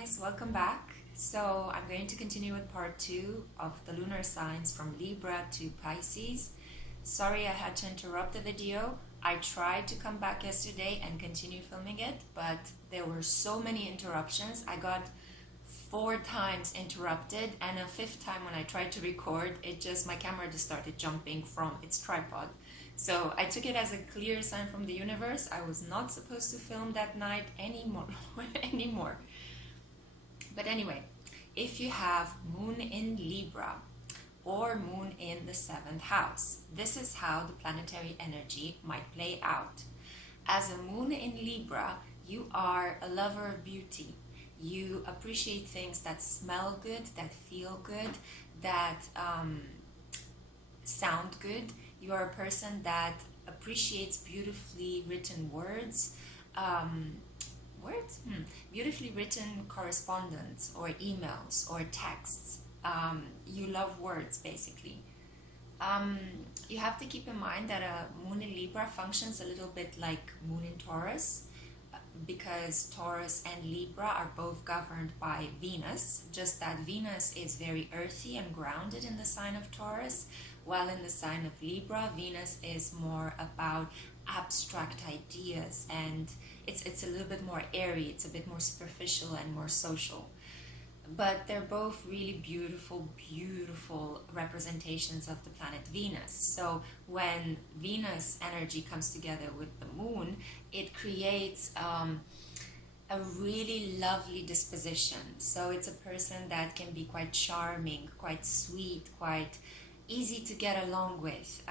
guys, welcome back. So I'm going to continue with part 2 of the lunar signs from Libra to Pisces. Sorry I had to interrupt the video. I tried to come back yesterday and continue filming it, but there were so many interruptions. I got 4 times interrupted, and a 5th time when I tried to record, my camera just started jumping from its tripod. So I took it as a clear sign from the universe. I was not supposed to film that night anymore. But anyway, if you have moon in Libra or moon in the 7th house, this is how the planetary energy might play out. As a moon in Libra, you are a lover of beauty. You appreciate things that smell good, that feel good, that sound good. You are a person that appreciates beautifully written words, beautifully written correspondence or emails or texts. You love words, basically. You have to keep in mind that a moon in Libra functions a little bit like moon in Taurus, because Taurus and Libra are both governed by Venus, just that Venus is very earthy and grounded in the sign of Taurus, while in the sign of Libra, Venus is more about abstract ideas, and it's a little bit more airy, it's a bit more superficial and more social. But they're both really beautiful representations of the planet Venus. So when Venus energy comes together with the moon, it creates a really lovely disposition. So it's a person that can be quite charming, quite sweet, quite easy to get along with,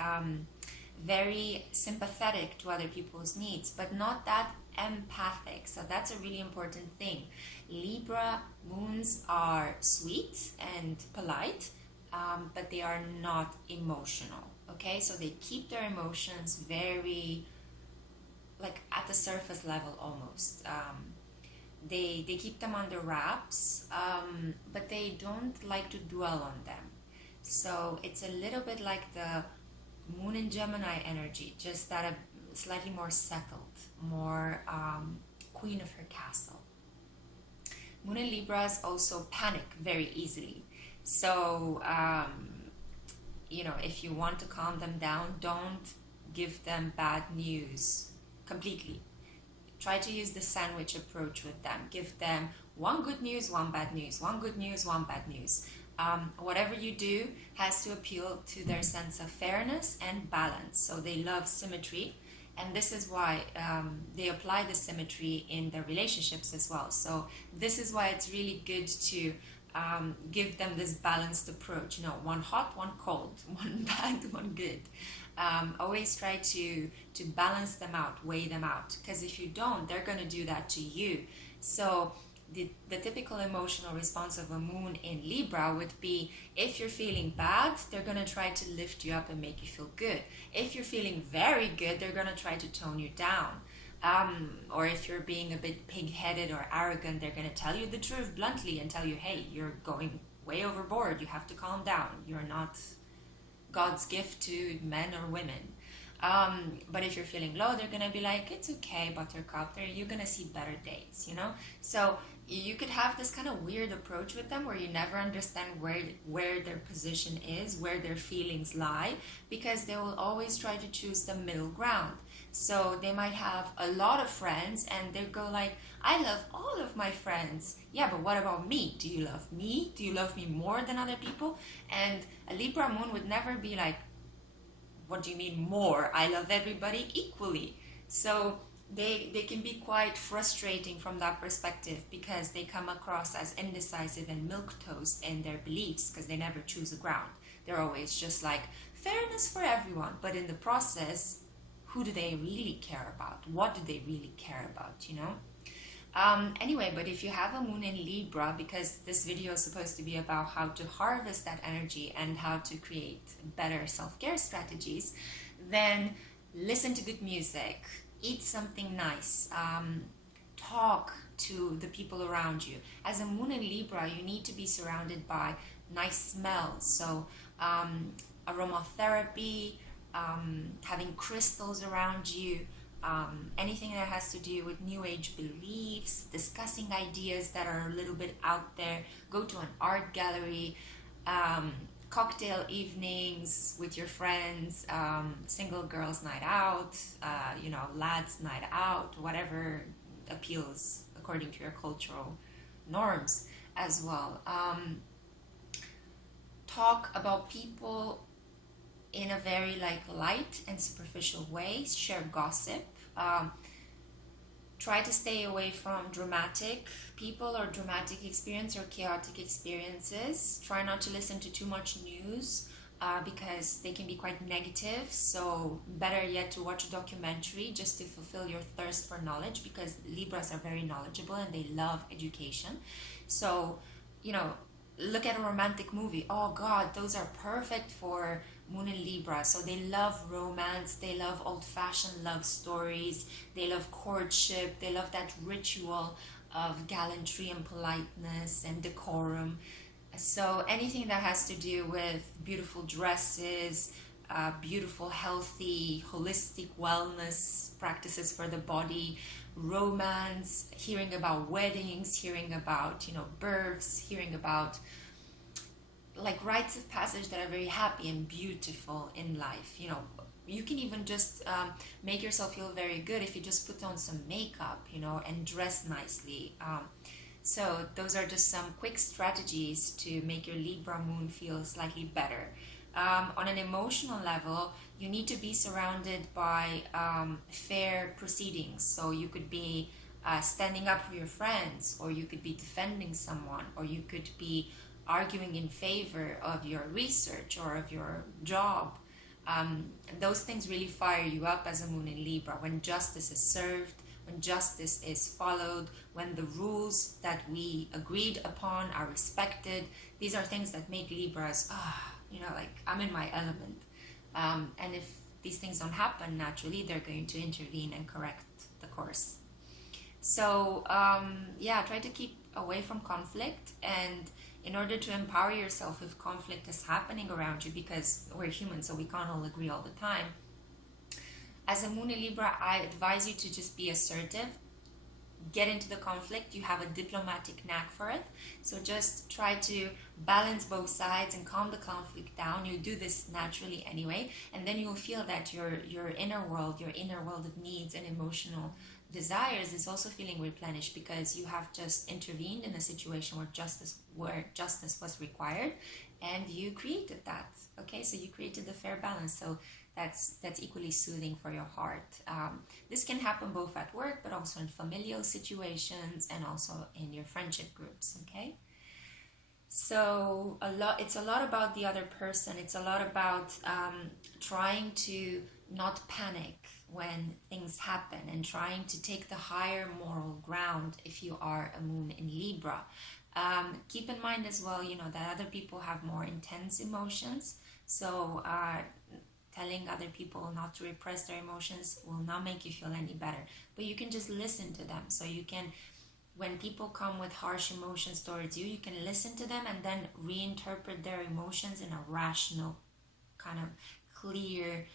very sympathetic to other people's needs, but not that empathic. So that's a really important thing. Libra moons are sweet and polite, but they are not emotional. Okay, so they keep their emotions very, like, at the surface level almost. They keep them under wraps, but they don't like to dwell on them. So it's a little bit like the moon in Gemini energy, just that a slightly more settled, more queen of her castle. Moon in Libras also panic very easily. So, if you want to calm them down, don't give them bad news completely. Try to use the sandwich approach with them. Give them one good news, one bad news, one good news, one bad news. Whatever you do has to appeal to their sense of fairness and balance. So they love symmetry, and this is why they apply the symmetry in their relationships as well. So this is why it's really good to give them this balanced approach. One hot, one cold, one bad, one good. Always try to balance them out, weigh them out, because if you don't, they're going to do that to you. So the typical emotional response of a moon in Libra would be, if you're feeling bad, they're going to try to lift you up and make you feel good. If you're feeling very good, they're going to try to tone you down. Or if you're being a bit pig-headed or arrogant, they're going to tell you the truth bluntly and tell you, hey, you're going way overboard, you have to calm down, you're not God's gift to men or women. But if you're feeling low, they're going to be like, it's okay, buttercup, you're going to see better days, So you could have this kind of weird approach with them where you never understand where their position is, where their feelings lie, because they will always try to choose the middle ground. So they might have a lot of friends and they go like, I love all of my friends. Yeah, but what about me? Do you love me? Do you love me more than other people? And a Libra moon would never be like, what do you mean more? I love everybody equally. So they can be quite frustrating from that perspective, because they come across as indecisive and milquetoast in their beliefs, because they never choose a ground. They're always just like, fairness for everyone. But in the process, who do they really care about? What do they really care about, Anyway, but if you have a moon in Libra, because this video is supposed to be about how to harvest that energy and how to create better self-care strategies, then listen to good music, eat something nice, talk to the people around you. As a moon in Libra, you need to be surrounded by nice smells. So aromatherapy, having crystals around you, anything that has to do with new age beliefs, discussing ideas that are a little bit out there. Go to an art gallery, cocktail evenings with your friends, single girls night out, lads night out, whatever appeals according to your cultural norms as well. Talk about people in a very light and superficial way. Share gossip. Try to stay away from dramatic people or dramatic experience or chaotic experiences. Try not to listen to too much news because they can be quite negative. So better yet to watch a documentary just to fulfill your thirst for knowledge, because Libras are very knowledgeable and they love education. So, look at a romantic movie. Oh God, those are perfect for Moon in Libra. So they love romance, they love old-fashioned love stories, they love courtship, they love that ritual of gallantry and politeness and decorum. So anything that has to do with beautiful dresses, beautiful, healthy, holistic wellness practices for the body, romance, hearing about weddings, hearing about, births, hearing about rites of passage that are very happy and beautiful in life. You can even just make yourself feel very good if you just put on some makeup, and dress nicely. So those are just some quick strategies to make your Libra moon feel slightly better. On an emotional level, you need to be surrounded by fair proceedings. So you could be standing up for your friends, or you could be defending someone, or you could be arguing in favor of your research or of your job. Those things really fire you up as a moon in Libra. When justice is served, when justice is followed, when the rules that we agreed upon are respected, these are things that make Libras, I'm in my element. And if these things don't happen naturally, they're going to intervene and correct the course. So, try to keep away from conflict, and in order to empower yourself if conflict is happening around you, because we're human, so we can't all agree all the time. As a Moon in Libra, I advise you to just be assertive. Get into the conflict. You have a diplomatic knack for it. So just try to balance both sides and calm the conflict down. You'll do this naturally anyway. And then you'll feel that your inner world of needs and emotional desires is also feeling replenished, because you have just intervened in a situation where justice was required, and you created that. Okay, so you created the fair balance. So that's equally soothing for your heart. This can happen both at work, but also in familial situations, and also in your friendship groups. Okay, so it's a lot about the other person. It's a lot about trying to not panic when things happen, and trying to take the higher moral ground if you are a moon in Libra. Keep in mind as well, that other people have more intense emotions. So telling other people not to repress their emotions will not make you feel any better. But you can just listen to them. So you can, when people come with harsh emotions towards you, you can listen to them and then reinterpret their emotions in a rational, kind of clear,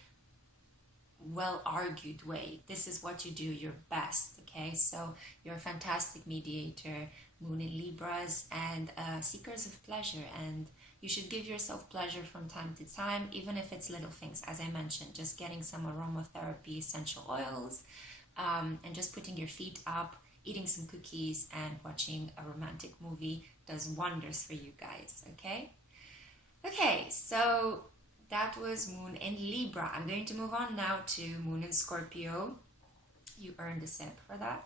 well-argued way. This is what you do your best. Okay, so you're a fantastic mediator, Moon in Libras, and seekers of pleasure, and you should give yourself pleasure from time to time, even if it's little things. As I mentioned, just getting some aromatherapy essential oils, and just putting your feet up, eating some cookies, and watching a romantic movie does wonders for you guys. Okay, so that was Moon in Libra. I'm going to move on now to Moon in Scorpio. You earned a sip for that.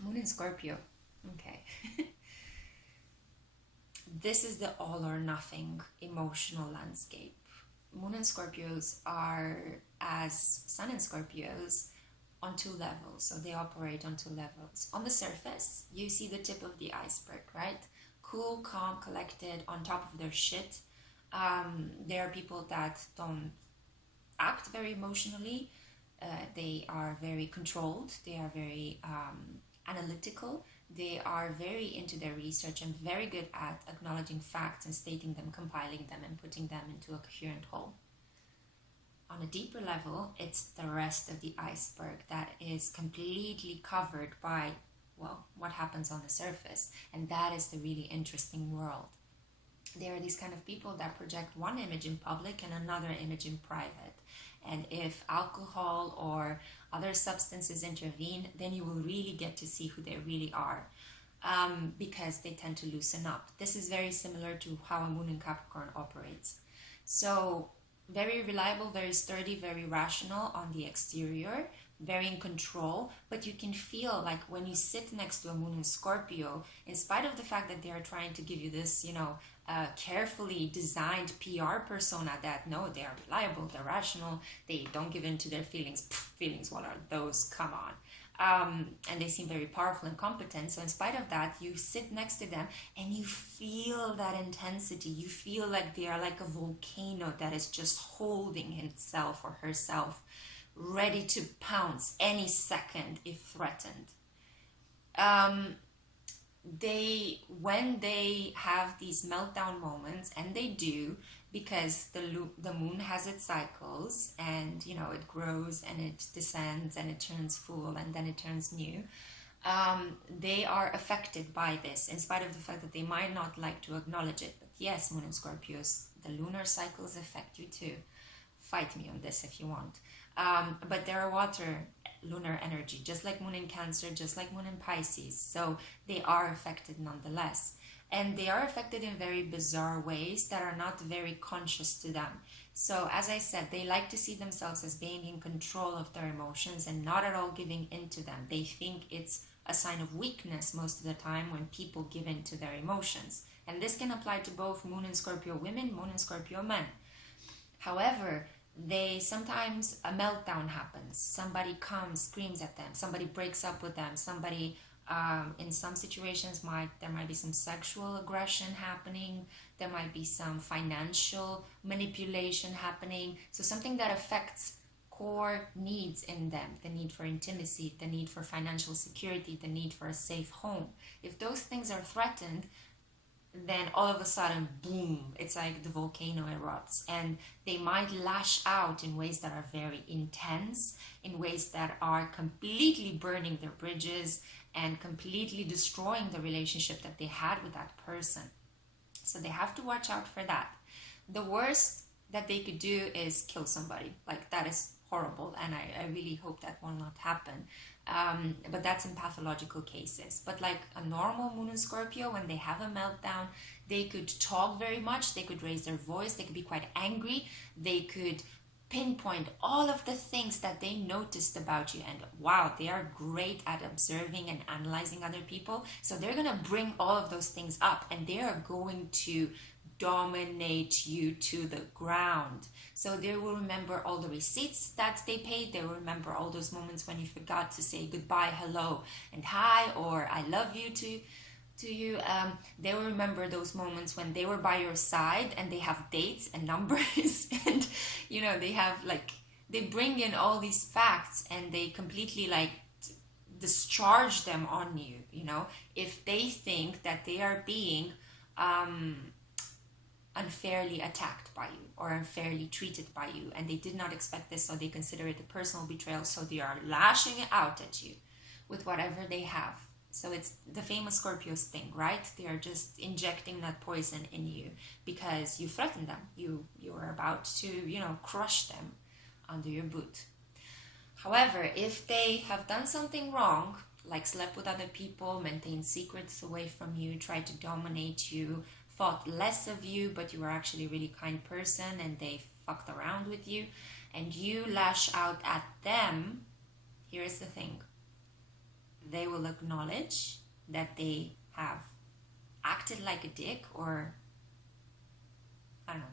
Moon in Scorpio. Okay. This is the all or nothing emotional landscape. Moon in Scorpios are, as Sun in Scorpios, on two levels. So they operate on two levels. On the surface, you see the tip of the iceberg, right? Cool, calm, collected, on top of their shit. There are people that don't act very emotionally. They are very controlled. They are very analytical. They are very into their research and very good at acknowledging facts and stating them, compiling them, and putting them into a coherent whole. on a deeper level, it's the rest of the iceberg that is completely covered by, well, what happens on the surface. And that is the really interesting world. There are these kind of people that project one image in public and another image in private. And if alcohol or other substances intervene, then you will really get to see who they really are, because they tend to loosen up. This is very similar to how a moon in Capricorn operates. So very reliable, very sturdy, very rational on the exterior, very in control, but you can feel like when you sit next to a moon in Scorpio, in spite of the fact that they are trying to give you this, carefully designed PR persona that, no, they are reliable, they're rational, they don't give in to their feelings. Feelings, what are those? Come on. And they seem very powerful and competent. So in spite of that, you sit next to them and you feel that intensity. You feel like they are like a volcano that is just holding himself or herself, ready to pounce any second if threatened. When they have these meltdown moments, and they do, because the moon has its cycles, and it grows and it descends and it turns full and then it turns new, they are affected by this, in spite of the fact that they might not like to acknowledge it. But yes, moon and Scorpios, the lunar cycles affect you too. Fight me on this if you want. But they're a water lunar energy, just like moon in Cancer, just like moon in Pisces. So they are affected nonetheless. And they are affected in very bizarre ways that are not very conscious to them. So as I said, they like to see themselves as being in control of their emotions and not at all giving in to them. They think it's a sign of weakness most of the time when people give in to their emotions. And this can apply to both moon and Scorpio women, moon and Scorpio men. However, sometimes a meltdown happens. Somebody comes, screams at them. Somebody breaks up with them. Somebody, in some situations, there might be some sexual aggression happening. There might be some financial manipulation happening. So something that affects core needs in them, the need for intimacy, the need for financial security, the need for a safe home. If those things are threatened, then all of a sudden, boom, it's like the volcano erupts, and they might lash out in ways that are very intense, in ways that are completely burning their bridges and completely destroying the relationship that they had with that person. So they have to watch out for that. The worst that they could do is kill somebody. Like, that is horrible, and I really hope that will not happen. But that's in pathological cases. But like a normal moon in Scorpio, when they have a meltdown, they could talk very much, they could raise their voice, they could be quite angry, they could pinpoint all of the things that they noticed about you. And wow, they are great at observing and analyzing other people. So they're going to bring all of those things up, and they are going to dominate you to the ground. So they will remember all the receipts that they paid. They will remember all those moments when you forgot to say goodbye, hello, and hi, or I love you to you. They will remember those moments when they were by your side, and they have dates and numbers, and they have they bring in all these facts, and they completely discharge them on you. If they think that they are being unfairly attacked by you or unfairly treated by you, and they did not expect this, so they consider it a personal betrayal, so they are lashing it out at you with whatever they have. So it's the famous Scorpios thing, right? They are just injecting that poison in you because you threatened them. You are about to crush them under your boot. However, if they have done something wrong, like slept with other people, maintained secrets away from you, tried to dominate you, thought less of you, but you were actually a really kind person and they fucked around with you, and you lash out at them, here is the thing. They will acknowledge that they have acted like a dick, or, I don't know,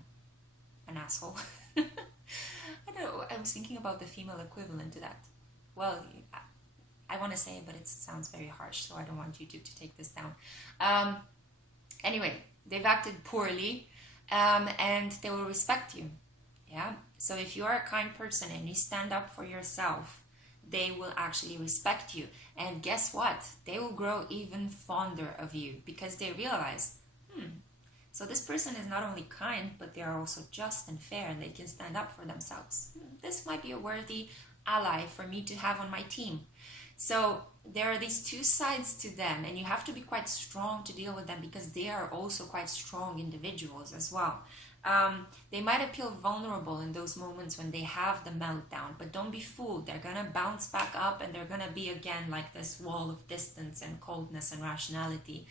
an asshole. I don't know, I was thinking about the female equivalent to that. Well, I want to say it, but it sounds very harsh, so I don't want you to take this down. Anyway, they've acted poorly, and they will respect you. Yeah. So if you are a kind person and you stand up for yourself, they will actually respect you. And guess what? They will grow even fonder of you because they realize, So this person is not only kind, but they are also just and fair, and they can stand up for themselves. This might be a worthy ally for me to have on my team. So there are these two sides to them, and you have to be quite strong to deal with them because they are also quite strong individuals as well. They might appear vulnerable in those moments when they have the meltdown, but don't be fooled. They're gonna bounce back up, and they're gonna be again like this wall of distance and coldness and rationality,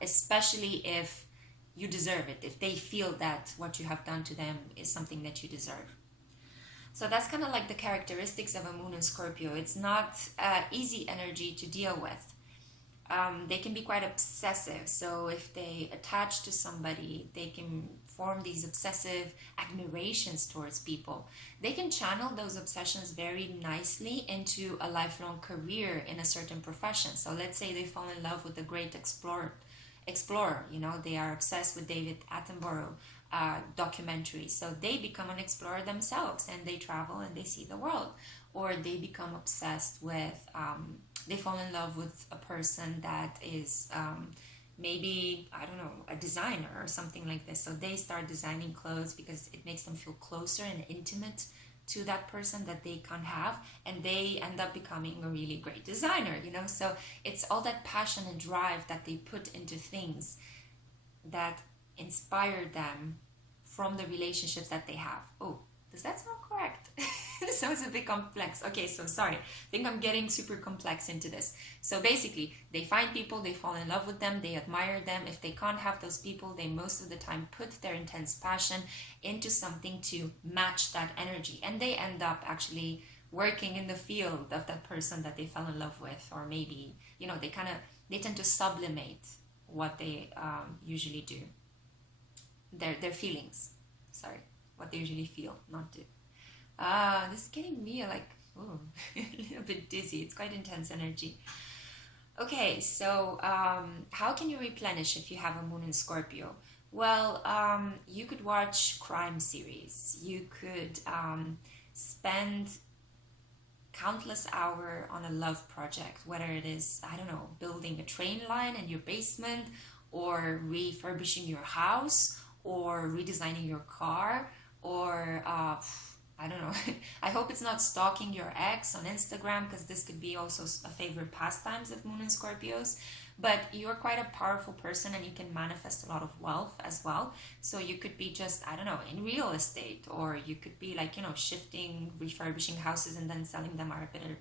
especially if you deserve it, if they feel that what you have done to them is something that you deserve. So that's kind of like the characteristics of a moon in Scorpio. It's not easy energy to deal with. They can be quite obsessive. So if they attach to somebody, they can form these obsessive admirations towards people. They can channel those obsessions very nicely into a lifelong career in a certain profession. So let's say they fall in love with a great explorer. You know, they are obsessed with David Attenborough documentary, so they become an explorer themselves, and they travel and they see the world. Or they become obsessed with they fall in love with a person that is maybe, I don't know, a designer or something like this. So they start designing clothes because it makes them feel closer and intimate to that person that they can't have, and they end up becoming a really great designer, you know. So it's all that passion and drive that they put into things that inspire them from the relationships that they have. Oh, does that sound correct? This sounds a bit complex. Okay, so sorry. I think I'm getting super complex into this. So basically, they find people, they fall in love with them, they admire them. If they can't have those people, they most of the time put their intense passion into something to match that energy. And they end up actually working in the field of that person that they fell in love with. Or maybe, you know, they tend to sublimate what they usually do. Their feelings. Sorry. What they usually feel, not do. This is getting me like, oh, a little bit dizzy. It's quite intense energy. Okay, so how can you replenish if you have a moon in Scorpio? Well, you could watch crime series. You could spend countless hours on a love project, whether it is, I don't know, building a train line in your basement, or refurbishing your house, or redesigning your car, or I don't know. I hope it's not stalking your ex on Instagram, because this could be also a favorite pastimes of Moon and Scorpios. But you're quite a powerful person, and you can manifest a lot of wealth as well. So you could be just, I don't know, in real estate, or you could be like, you know, shifting, refurbishing houses and then selling them at a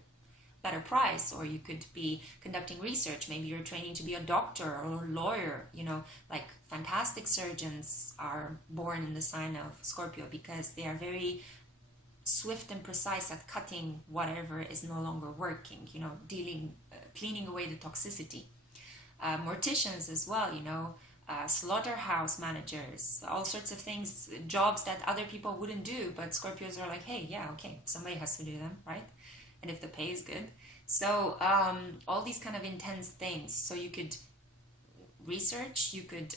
better price. Or you could be conducting research. Maybe you're training to be a doctor or a lawyer. You know, like fantastic surgeons are born in the sign of Scorpio, because they are very swift and precise at cutting whatever is no longer working, you know, cleaning away the toxicity. Morticians as well, you know, slaughterhouse managers, all sorts of things, jobs that other people wouldn't do, but Scorpios are like, hey, yeah, okay, somebody has to do them, right? And if the pay is good. So all these kind of intense things. So you could research, you could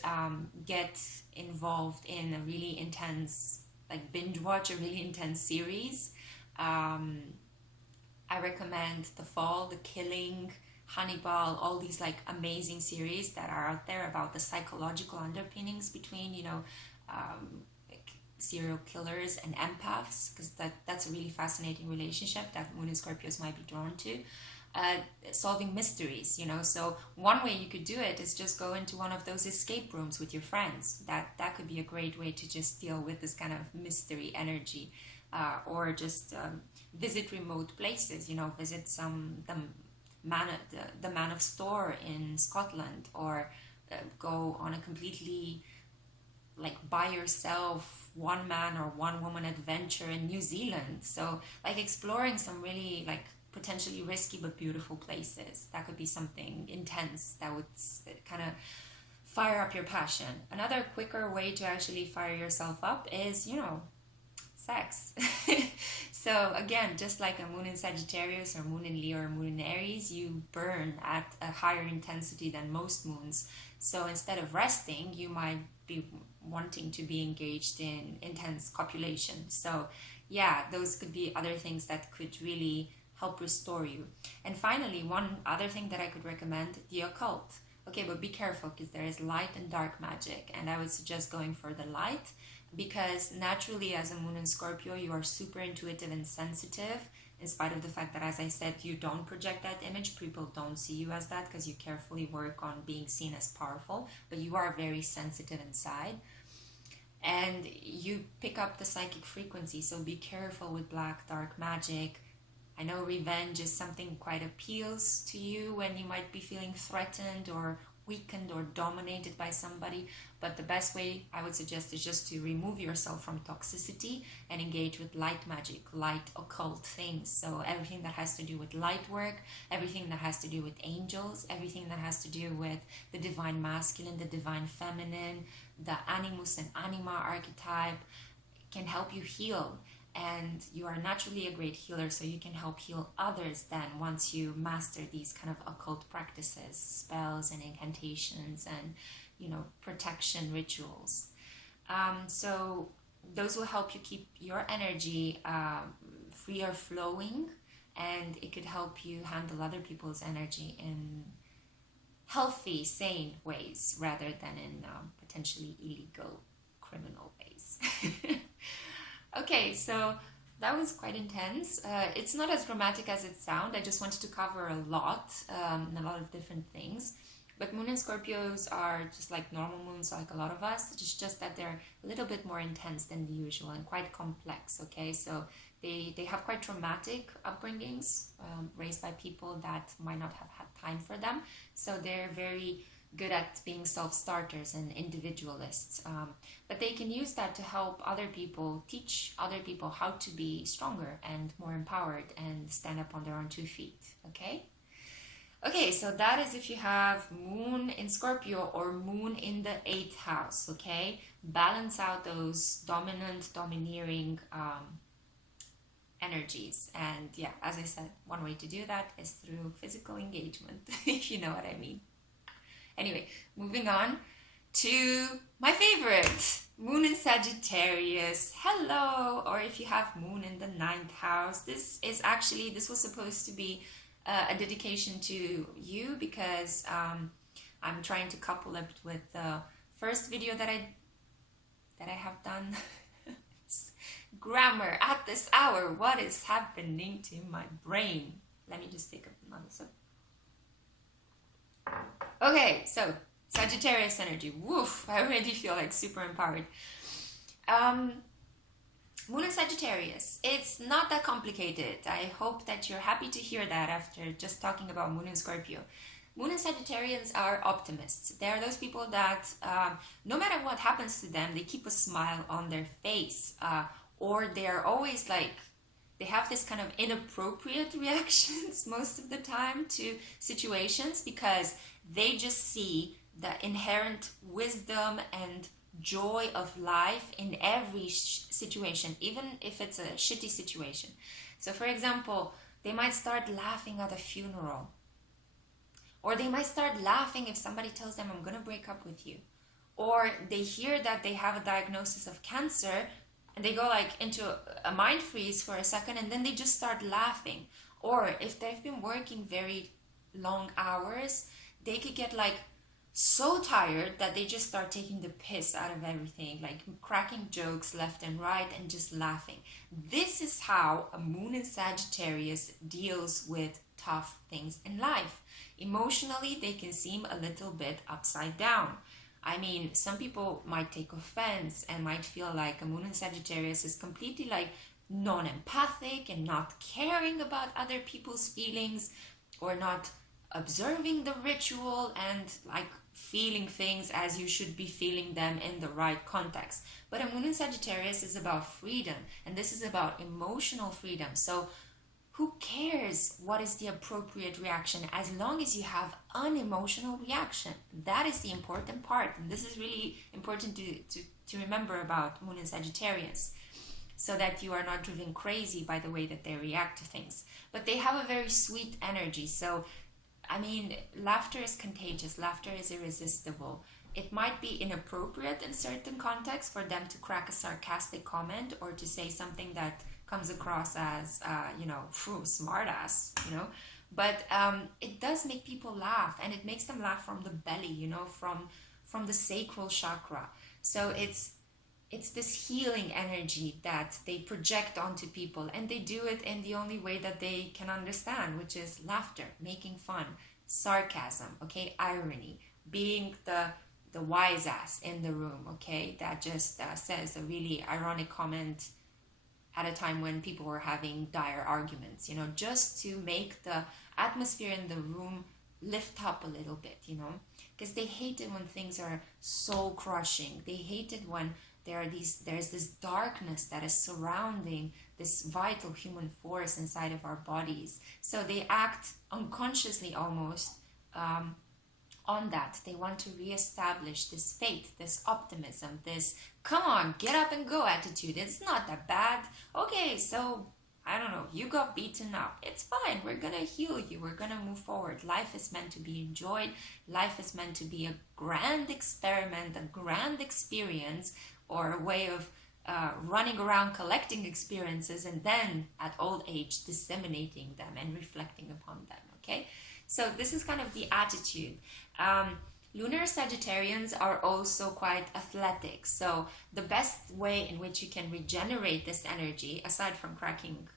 get involved in a really intense, like binge watch a really intense series. I recommend The Fall, The Killing, Hannibal, all these like amazing series that are out there about the psychological underpinnings between, you know, like serial killers and empaths, because that's a really fascinating relationship that Moon and Scorpios might be drawn to. Solving mysteries, you know. So one way you could do it is just go into one of those escape rooms with your friends. That could be a great way to just deal with this kind of mystery energy, or just visit remote places. You know, visit the Man of Store in Scotland, or go on a completely like by yourself, one man or one woman adventure in New Zealand. So like exploring some really like potentially risky but beautiful places. That could be something intense that would kind of fire up your passion. Another quicker way to actually fire yourself up is, you know, sex. So again, just like a moon in Sagittarius or moon in Leo or moon in Aries, you burn at a higher intensity than most moons. So instead of resting, you might be wanting to be engaged in intense copulation. So yeah, those could be other things that could really help restore you. And finally, one other thing that I could recommend, the occult. Okay, but be careful because there is light and dark magic, and I would suggest going for the light because naturally, as a moon in Scorpio, you are super intuitive and sensitive. In spite of the fact that, as I said, you don't project that image, people don't see you as that because you carefully work on being seen as powerful, but you are very sensitive inside and you pick up the psychic frequency. So be careful with black, dark magic. I know revenge is something quite appeals to you when you might be feeling threatened or weakened or dominated by somebody, but the best way I would suggest is just to remove yourself from toxicity and engage with light magic, light occult things. So everything that has to do with light work, everything that has to do with angels, everything that has to do with the divine masculine, the divine feminine, the animus and anima archetype can help you heal. And you are naturally a great healer, so you can help heal others then once you master these kind of occult practices, spells and incantations and, you know, protection rituals. So those will help you keep your energy freer flowing, and it could help you handle other people's energy in healthy, sane ways rather than in potentially illegal, criminal ways. Okay, so that was quite intense. It's not as dramatic as it sounds. I just wanted to cover a lot, and a lot of different things. But Moon and Scorpios are just like normal moons, like a lot of us. It's just that they're a little bit more intense than the usual and quite complex, okay? So they have quite traumatic upbringings, raised by people that might not have had time for them. So they're very good at being self-starters and individualists, but they can use that to help other people, teach other people how to be stronger and more empowered and stand up on their own 2 feet. Okay, so that is if you have Moon in Scorpio or Moon in the 8th house. Okay, balance out those dominant, domineering energies. And yeah, as I said, one way to do that is through physical engagement, if you know what I mean. Anyway, moving on to my favorite, Moon in Sagittarius. Hello! Or if you have Moon in the 9th house, this was supposed to be a dedication to you because I'm trying to couple it with the first video that I have done. Grammar at this hour. What is happening to my brain? Let me just take another sip. Okay, so Sagittarius energy. Woof, I already feel like super empowered. Moon in Sagittarius. It's not that complicated. I hope that you're happy to hear that after just talking about Moon in Scorpio. Moon and Sagittarians are optimists. They are those people that no matter what happens to them, they keep a smile on their face. Or they are always like, they have this kind of inappropriate reactions most of the time to situations because they just see the inherent wisdom and joy of life in every situation, even if it's a shitty situation. So for example, they might start laughing at a funeral, or they might start laughing if somebody tells them, I'm gonna break up with you, or they hear that they have a diagnosis of cancer and they go like into a mind freeze for a second and then they just start laughing. Or if they've been working very long hours, they could get like so tired that they just start taking the piss out of everything, like cracking jokes left and right and just laughing. This is how a Moon in Sagittarius deals with tough things in life. Emotionally, they can seem a little bit upside down. I mean, some people might take offense and might feel like a Moon in Sagittarius is completely like non-empathic and not caring about other people's feelings, or not observing the ritual and like feeling things as you should be feeling them in the right context. But a Moon in Sagittarius is about freedom, and this is about emotional freedom. So who cares what is the appropriate reaction as long as you have an emotional reaction? That is the important part. And this is really important to remember about Moon in Sagittarius, so that you are not driven crazy by the way that they react to things. But they have a very sweet energy. So, I mean, laughter is contagious. Laughter is irresistible. It might be inappropriate in certain contexts for them to crack a sarcastic comment or to say something that comes across as, smart ass, But it does make people laugh, and it makes them laugh from the belly, you know, from the sacral chakra. So it's this healing energy that they project onto people, and they do it in the only way that they can understand, which is laughter, making fun, sarcasm, okay, irony, being the wise ass in the room, okay, that just says a really ironic comment at a time when people were having dire arguments, you know, just to make the atmosphere in the room lift up a little bit, you know, because they hate it when things are soul crushing. They hate it when there's this darkness that is surrounding this vital human force inside of our bodies. So they act unconsciously almost on that. They want to reestablish this faith, this optimism, this come on, get up and go attitude. It's not that bad. Okay, so I don't know, you got beaten up. It's fine. We're gonna heal you. We're gonna move forward. Life is meant to be enjoyed. Life is meant to be a grand experiment, a grand experience, or a way of running around collecting experiences and then at old age disseminating them and reflecting upon them. Okay, so this is kind of the attitude. Lunar Sagittarians are also quite athletic. So the best way in which you can regenerate this energy, aside from cracking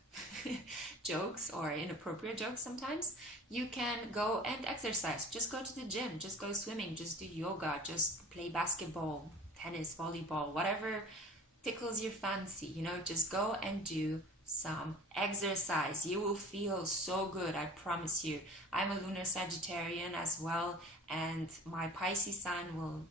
jokes or inappropriate jokes sometimes, you can go and exercise. Just go to the gym, just go swimming, just do yoga, just play basketball, tennis, volleyball, whatever tickles your fancy, you know, just go and do some exercise. You will feel so good, I promise you. I'm a lunar Sagittarian as well, and my Pisces Sun will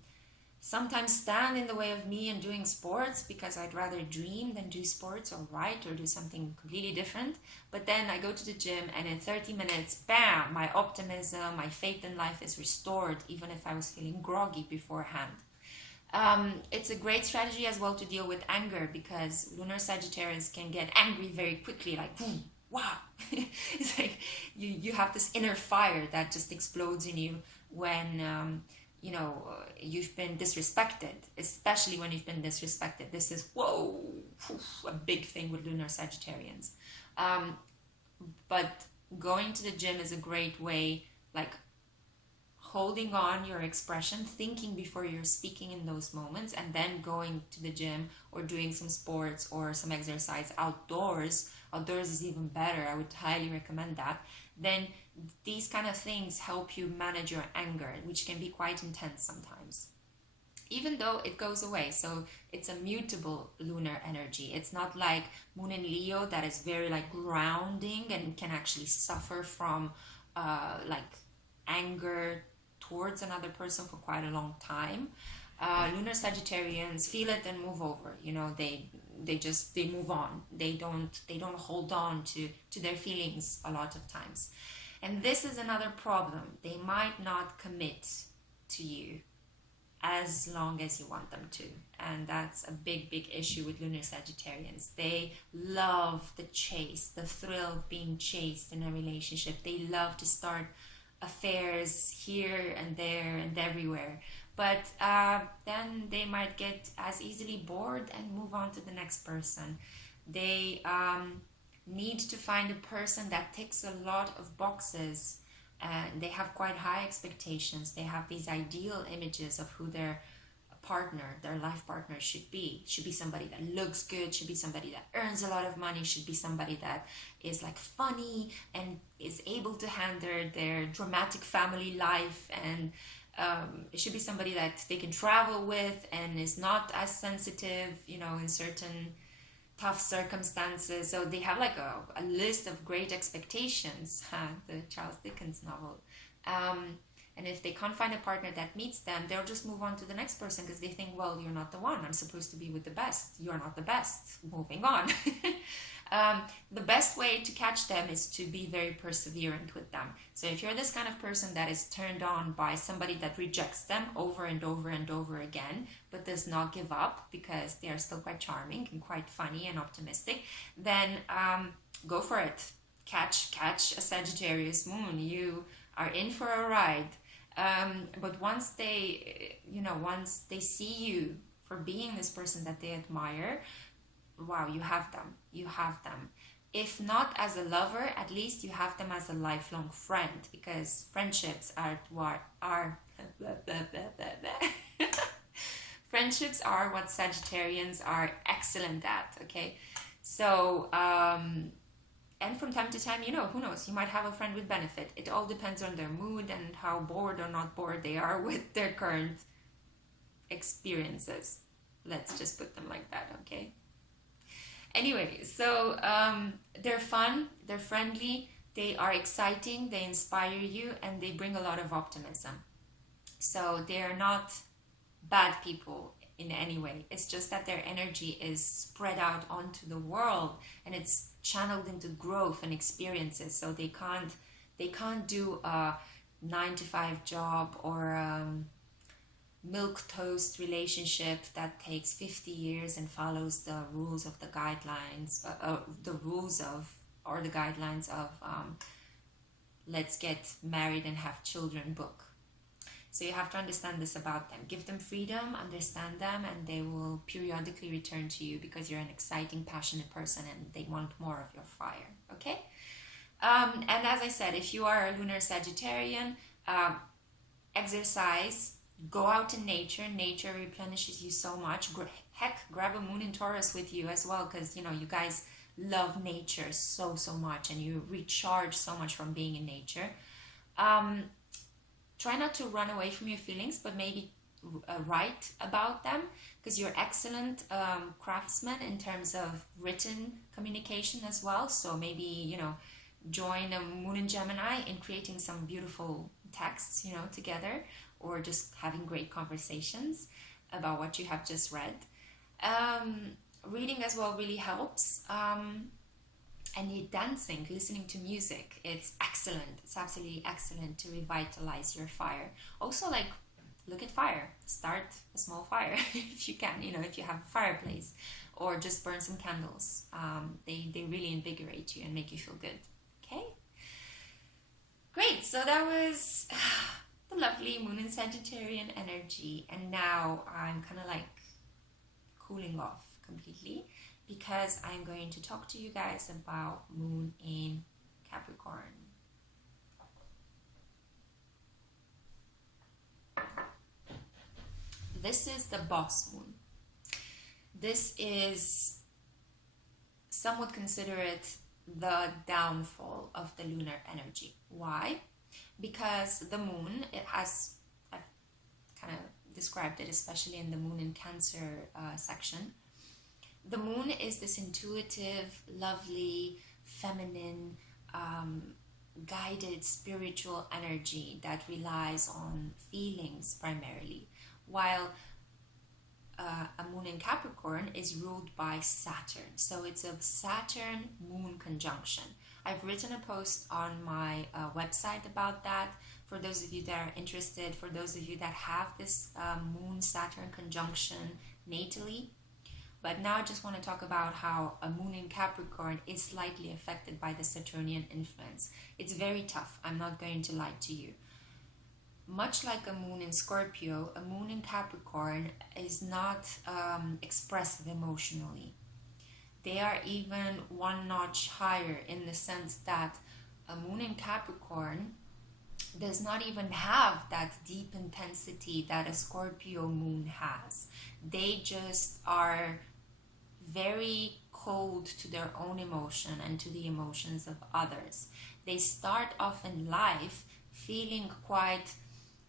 sometimes stand in the way of me and doing sports, because I'd rather dream than do sports or write or do something completely different. But then I go to the gym, and in 30 minutes, bam, my optimism, my faith in life is restored, even if I was feeling groggy beforehand. It's a great strategy as well to deal with anger, because lunar Sagittarians can get angry very quickly, like boom, wow. It's like you have this inner fire that just explodes in you when you know, you've been disrespected, especially when you've been disrespected. This is, whoa, a big thing with lunar Sagittarians. But going to the gym is a great way, like holding on your expression, thinking before you're speaking in those moments, and then going to the gym or doing some sports or some exercise outdoors. Outdoors is even better. I would highly recommend that. Then these kind of things help you manage your anger, which can be quite intense sometimes, even though it goes away. So it's a mutable lunar energy. It's not like Moon in Leo that is very like grounding and can actually suffer from like anger towards another person for quite a long time. Lunar Sagittarians feel it and move over. You know, they move on. They don't hold on to their feelings a lot of times. And this is another problem. They might not commit to you as long as you want them to. And that's a big, big issue with lunar Sagittarians. They love the chase, the thrill of being chased in a relationship. They love to start affairs here and there and everywhere, but then they might get as easily bored and move on to the next person. They need to find a person that ticks a lot of boxes, and they have quite high expectations. They have these ideal images of who their partner, their life partner should be. Should be somebody that looks good, should be somebody that earns a lot of money, should be somebody that is like funny and is able to handle their dramatic family life, and it should be somebody that they can travel with and is not as sensitive, you know, in certain tough circumstances. So they have like a list of great expectations, the Charles Dickens novel. And if they can't find a partner that meets them, they'll just move on to the next person, because they think, well, you're not the one. I'm supposed to be with the best. You're not the best. Moving on. The best way to catch them is to be very perseverant with them. So if you're this kind of person that is turned on by somebody that rejects them over and over and over again, but does not give up because they are still quite charming and quite funny and optimistic, then go for it. Catch a Sagittarius moon. You are in for a ride. But once they see you for being this person that they admire, wow, you have them. If not as a lover, at least you have them as a lifelong friend, because friendships are what are friendships are what Sagittarians are excellent at. Okay, so and from time to time, you know, who knows, you might have a friend with benefit. It all depends on their mood and how bored or not bored they are with their current experiences. Let's just put them like that. Okay, anyway, so they're fun, they're friendly, they are exciting, they inspire you, and they bring a lot of optimism. So they're not bad people in any way. It's just that their energy is spread out onto the world, and it's channeled into growth and experiences. So they can't do a 9 to 5 job or milk toast relationship that takes 50 years and follows the rules of the guidelines, the rules of, or the guidelines of let's get married and have children book. So you have to understand this about them. Give them freedom, understand them, and they will periodically return to you because you're an exciting, passionate person and they want more of your fire. Okay? And as I said, if you are a lunar Sagittarian, exercise, go out in nature. Nature replenishes you so much. Heck, grab a moon in Taurus with you as well, because, you know, you guys love nature so much, and you recharge so much from being in nature. Try not to run away from your feelings, but maybe write about them, because you're excellent craftsman in terms of written communication as well. So maybe, you know, join a moon in Gemini in creating some beautiful texts, you know, together, or just having great conversations about what you have just read. Reading as well really helps. And dancing, listening to music, it's excellent. It's absolutely excellent to revitalize your fire. Also, like, look at fire. Start a small fire if you can, you know, if you have a fireplace, or just burn some candles. They really invigorate you and make you feel good. Okay? Great. So that was the lovely Moon in Sagittarian energy. And now I'm kind of like cooling off completely, because I'm going to talk to you guys about Moon in Capricorn. This is the boss moon. This is, some would consider it the downfall of the lunar energy. Why? Because the moon, it has, I've kind of described it, especially in the Moon in Cancer section. The moon is this intuitive, lovely, feminine, guided spiritual energy that relies on feelings primarily, while a moon in Capricorn is ruled by Saturn. So it's a Saturn-Moon conjunction. I've written a post on my website about that. For those of you that are interested, for those of you that have this Moon-Saturn conjunction natally. But now I just want to talk about how a moon in Capricorn is slightly affected by the Saturnian influence. It's very tough, I'm not going to lie to you. Much like a moon in Scorpio, a moon in Capricorn is not expressive emotionally. They are even one notch higher, in the sense that a moon in Capricorn does not even have that deep intensity that a Scorpio moon has. They just are very cold to their own emotion and to the emotions of others. They start off in life feeling quite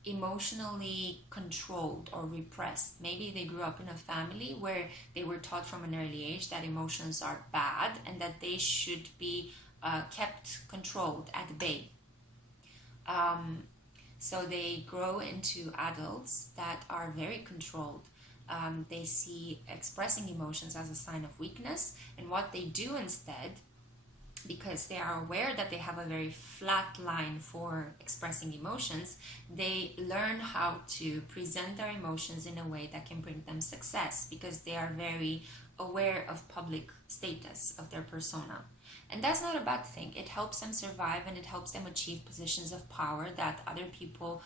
emotionally controlled or repressed. Maybe they grew up in a family where they were taught from an early age that emotions are bad and that they should be kept controlled, at bay. So they grow into adults that are very controlled. They see expressing emotions as a sign of weakness, and what they do instead, because they are aware that they have a very flat line for expressing emotions, they learn how to present their emotions in a way that can bring them success, because they are very aware of public status of their persona. And that's not a bad thing. It helps them survive, and it helps them achieve positions of power that other people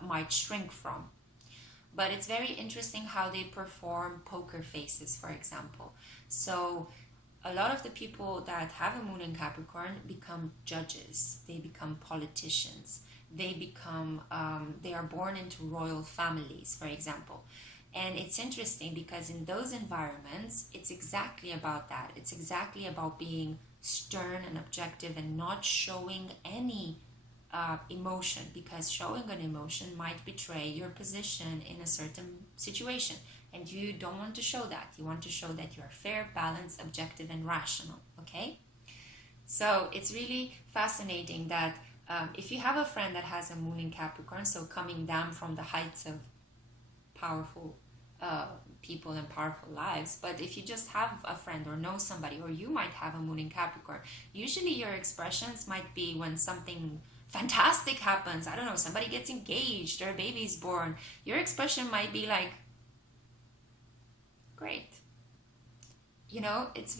might shrink from. But it's very interesting how they perform poker faces, for example. So a lot of the people that have a moon in Capricorn become judges, they become politicians, they become, they are born into royal families, for example. And it's interesting because in those environments, it's exactly about that. It's exactly about being stern and objective and not showing any emotion, because showing an emotion might betray your position in a certain situation. And you don't want to show that. You want to show that you're fair, balanced, objective, and rational. Okay? So it's really fascinating that if you have a friend that has a moon in Capricorn, so coming down from the heights of powerful people and powerful lives, but if you just have a friend or know somebody, or you might have a moon in Capricorn, usually your expressions might be when something fantastic happens. I don't know, somebody gets engaged or a baby's born. Your expression might be like, great. You know, it's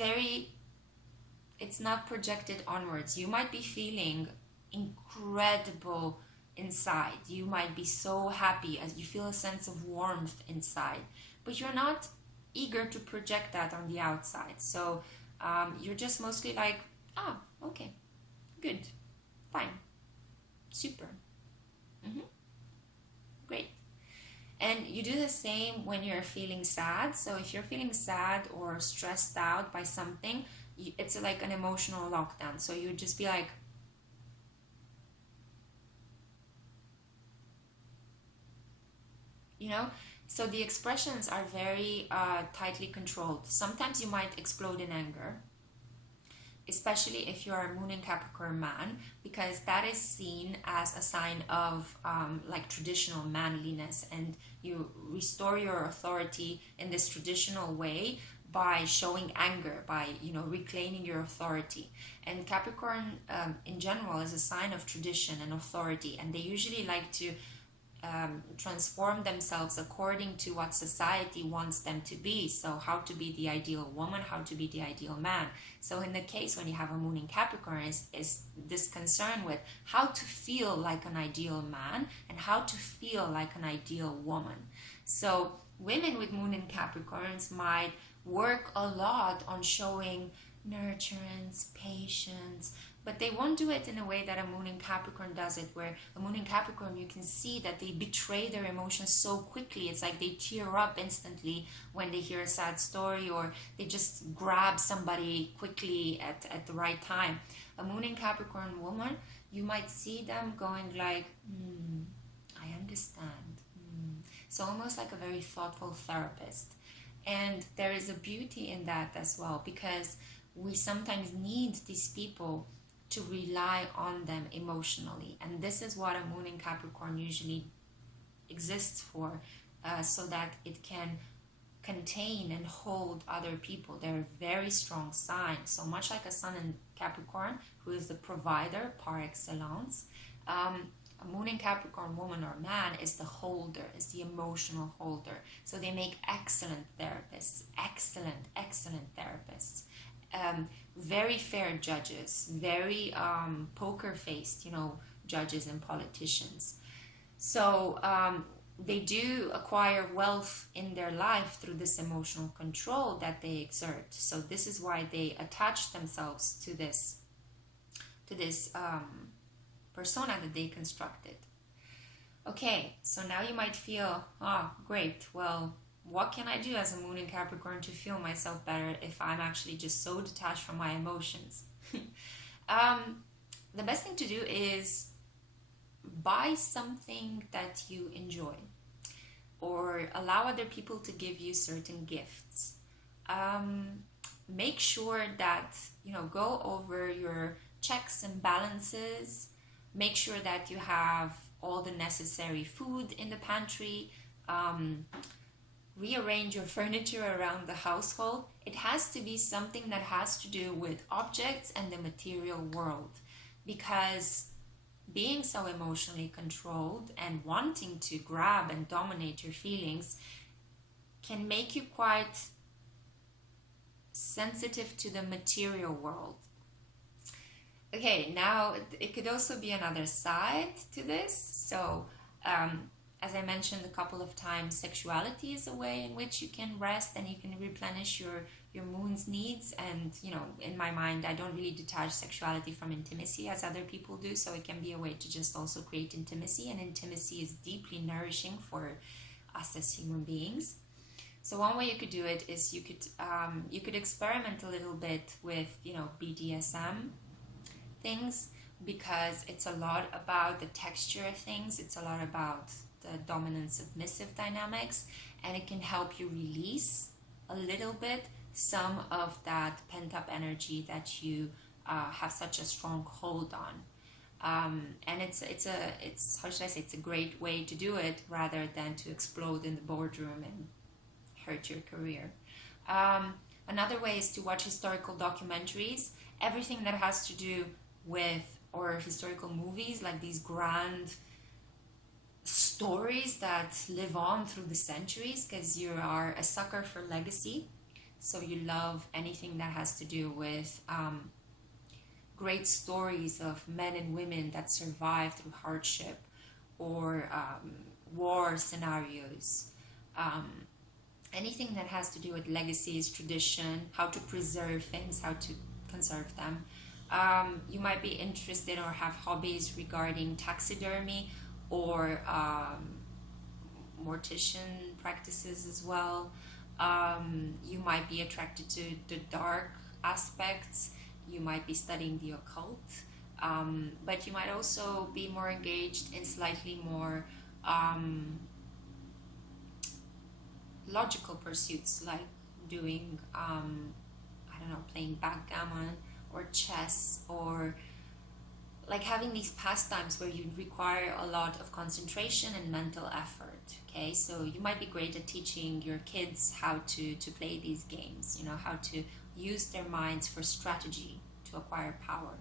not projected onwards. You might be feeling incredible inside. You might be so happy as you feel a sense of warmth inside, but you're not eager to project that on the outside. So you're just mostly like, ah, okay, good, fine, super, great. And you do the same when you're feeling sad. So if you're feeling sad or stressed out by something, it's like an emotional lockdown. So you just be like, you know, so the expressions are very tightly controlled. Sometimes you might explode in anger, especially if you're a moon in Capricorn man, because that is seen as a sign of like traditional manliness, and you restore your authority in this traditional way by showing anger, by, you know, reclaiming your authority. And Capricorn in general is a sign of tradition and authority, and they usually like to transform themselves according to what society wants them to be. So how to be the ideal woman, how to be the ideal man. So in the case when you have a moon in Capricorn is this concern with how to feel like an ideal man and how to feel like an ideal woman. So women with moon in Capricorns might work a lot on showing nurturance, patience, but they won't do it in a way that a moon in Capricorn does it, where a moon in Capricorn, you can see that they betray their emotions so quickly. It's like they tear up instantly when they hear a sad story, or they just grab somebody quickly at the right time. A moon in Capricorn woman, you might see them going like, I understand. So almost like a very thoughtful therapist. And there is a beauty in that as well, because we sometimes need these people to rely on them emotionally, and this is what a moon in Capricorn usually exists for, so that it can contain and hold other people. They're a very strong sign, so much like a sun in Capricorn, who is the provider par excellence. A moon in Capricorn woman or man is the holder, is the emotional holder. So they make excellent therapists, excellent therapists. Very fair judges, very poker-faced, judges and politicians. So they do acquire wealth in their life through this emotional control that they exert. So this is why they attach themselves to this persona that they constructed. Okay, so now you might feel, great, well, what can I do as a moon in Capricorn to feel myself better if I'm actually just so detached from my emotions? The best thing to do is buy something that you enjoy, or allow other people to give you certain gifts. Make sure that, go over your checks and balances. Make sure that you have all the necessary food in the pantry. Rearrange your furniture around the household. It has to be something that has to do with objects and the material world, because being so emotionally controlled and wanting to grab and dominate your feelings can make you quite sensitive to the material world. Okay, now it could also be another side to this. So as I mentioned a couple of times, sexuality is a way in which you can rest and you can replenish your moon's needs. And, you know, in my mind, I don't really detach sexuality from intimacy as other people do. So it can be a way to just also create intimacy. And intimacy is deeply nourishing for us as human beings. So one way you could do it is you could experiment a little bit with, you know, BDSM things, because it's a lot about the texture of things. It's a lot about the dominant submissive dynamics, and it can help you release a little bit some of that pent-up energy that you have such a strong hold on. And it's how should I say, it's a great way to do it rather than to explode in the boardroom and hurt your career. Another way is to watch historical documentaries, everything that has to do with, or historical movies, like these grand stories that live on through the centuries, because you are a sucker for legacy. So you love anything that has to do with great stories of men and women that survive through hardship, or war scenarios. Anything that has to do with legacies, tradition, how to preserve things, how to conserve them. You might be interested or have hobbies regarding taxidermy or mortician practices as well. You might be attracted to the dark aspects. You might be studying the occult. But you might also be more engaged in slightly more logical pursuits, like doing, I don't know, playing backgammon or chess, or like having these pastimes where you require a lot of concentration and mental effort. Okay, so you might be great at teaching your kids how to play these games, you know, how to use their minds for strategy to acquire power.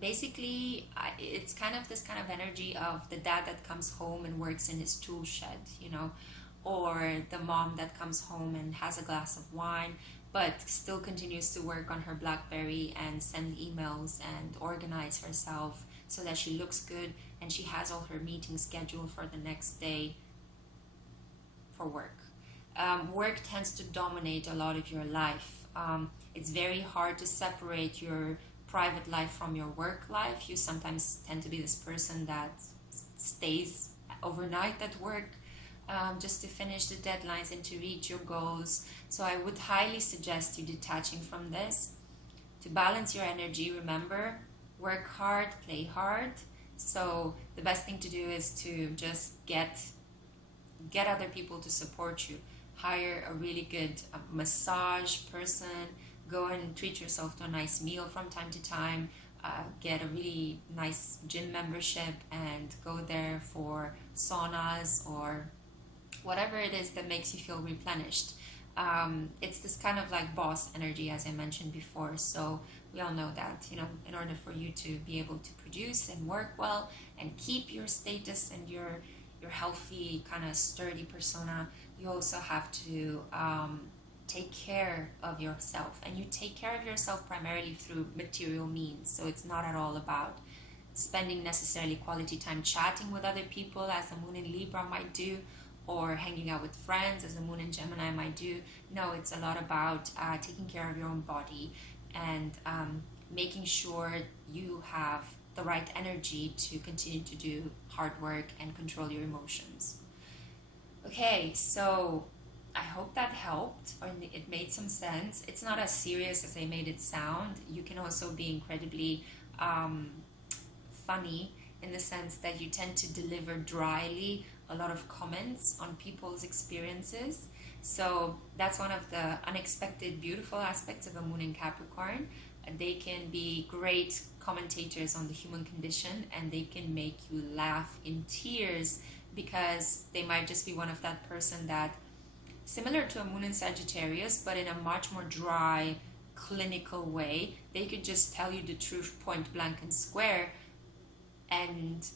Basically, it's kind of this kind of energy of the dad that comes home and works in his tool shed, you know, or the mom that comes home and has a glass of wine but still continues to work on her BlackBerry and send emails and organize herself so that she looks good and she has all her meetings scheduled for the next day for work. Work tends to dominate a lot of your life. It's very hard to separate your private life from your work life. You sometimes tend to be this person that stays overnight at work just to finish the deadlines and to reach your goals. So I would highly suggest you detaching from this. To balance your energy, remember, work hard, play hard. So the best thing to do is to just get other people to support you. Hire a really good massage person, go and treat yourself to a nice meal from time to time, get a really nice gym membership and go there for saunas or whatever it is that makes you feel replenished. It's this kind of like boss energy, as I mentioned before. So we all know that, you know, in order for you to be able to produce and work well and keep your status and your healthy kind of sturdy persona, you also have to take care of yourself. And you take care of yourself primarily through material means. So it's not at all about spending necessarily quality time chatting with other people, as the moon in Libra might do, or hanging out with friends, as the moon in Gemini might do. No, it's a lot about taking care of your own body and making sure you have the right energy to continue to do hard work and control your emotions. Okay, so I hope that helped, or it made some sense. It's not as serious as I made it sound. You can also be incredibly funny in the sense that you tend to deliver dryly a lot of comments on people's experiences. So that's one of the unexpected, beautiful aspects of a moon in Capricorn. They can be great commentators on the human condition, and they can make you laugh in tears because they might just be one of that person that, similar to a moon in Sagittarius, but in a much more dry, clinical way, they could just tell you the truth point blank and square, and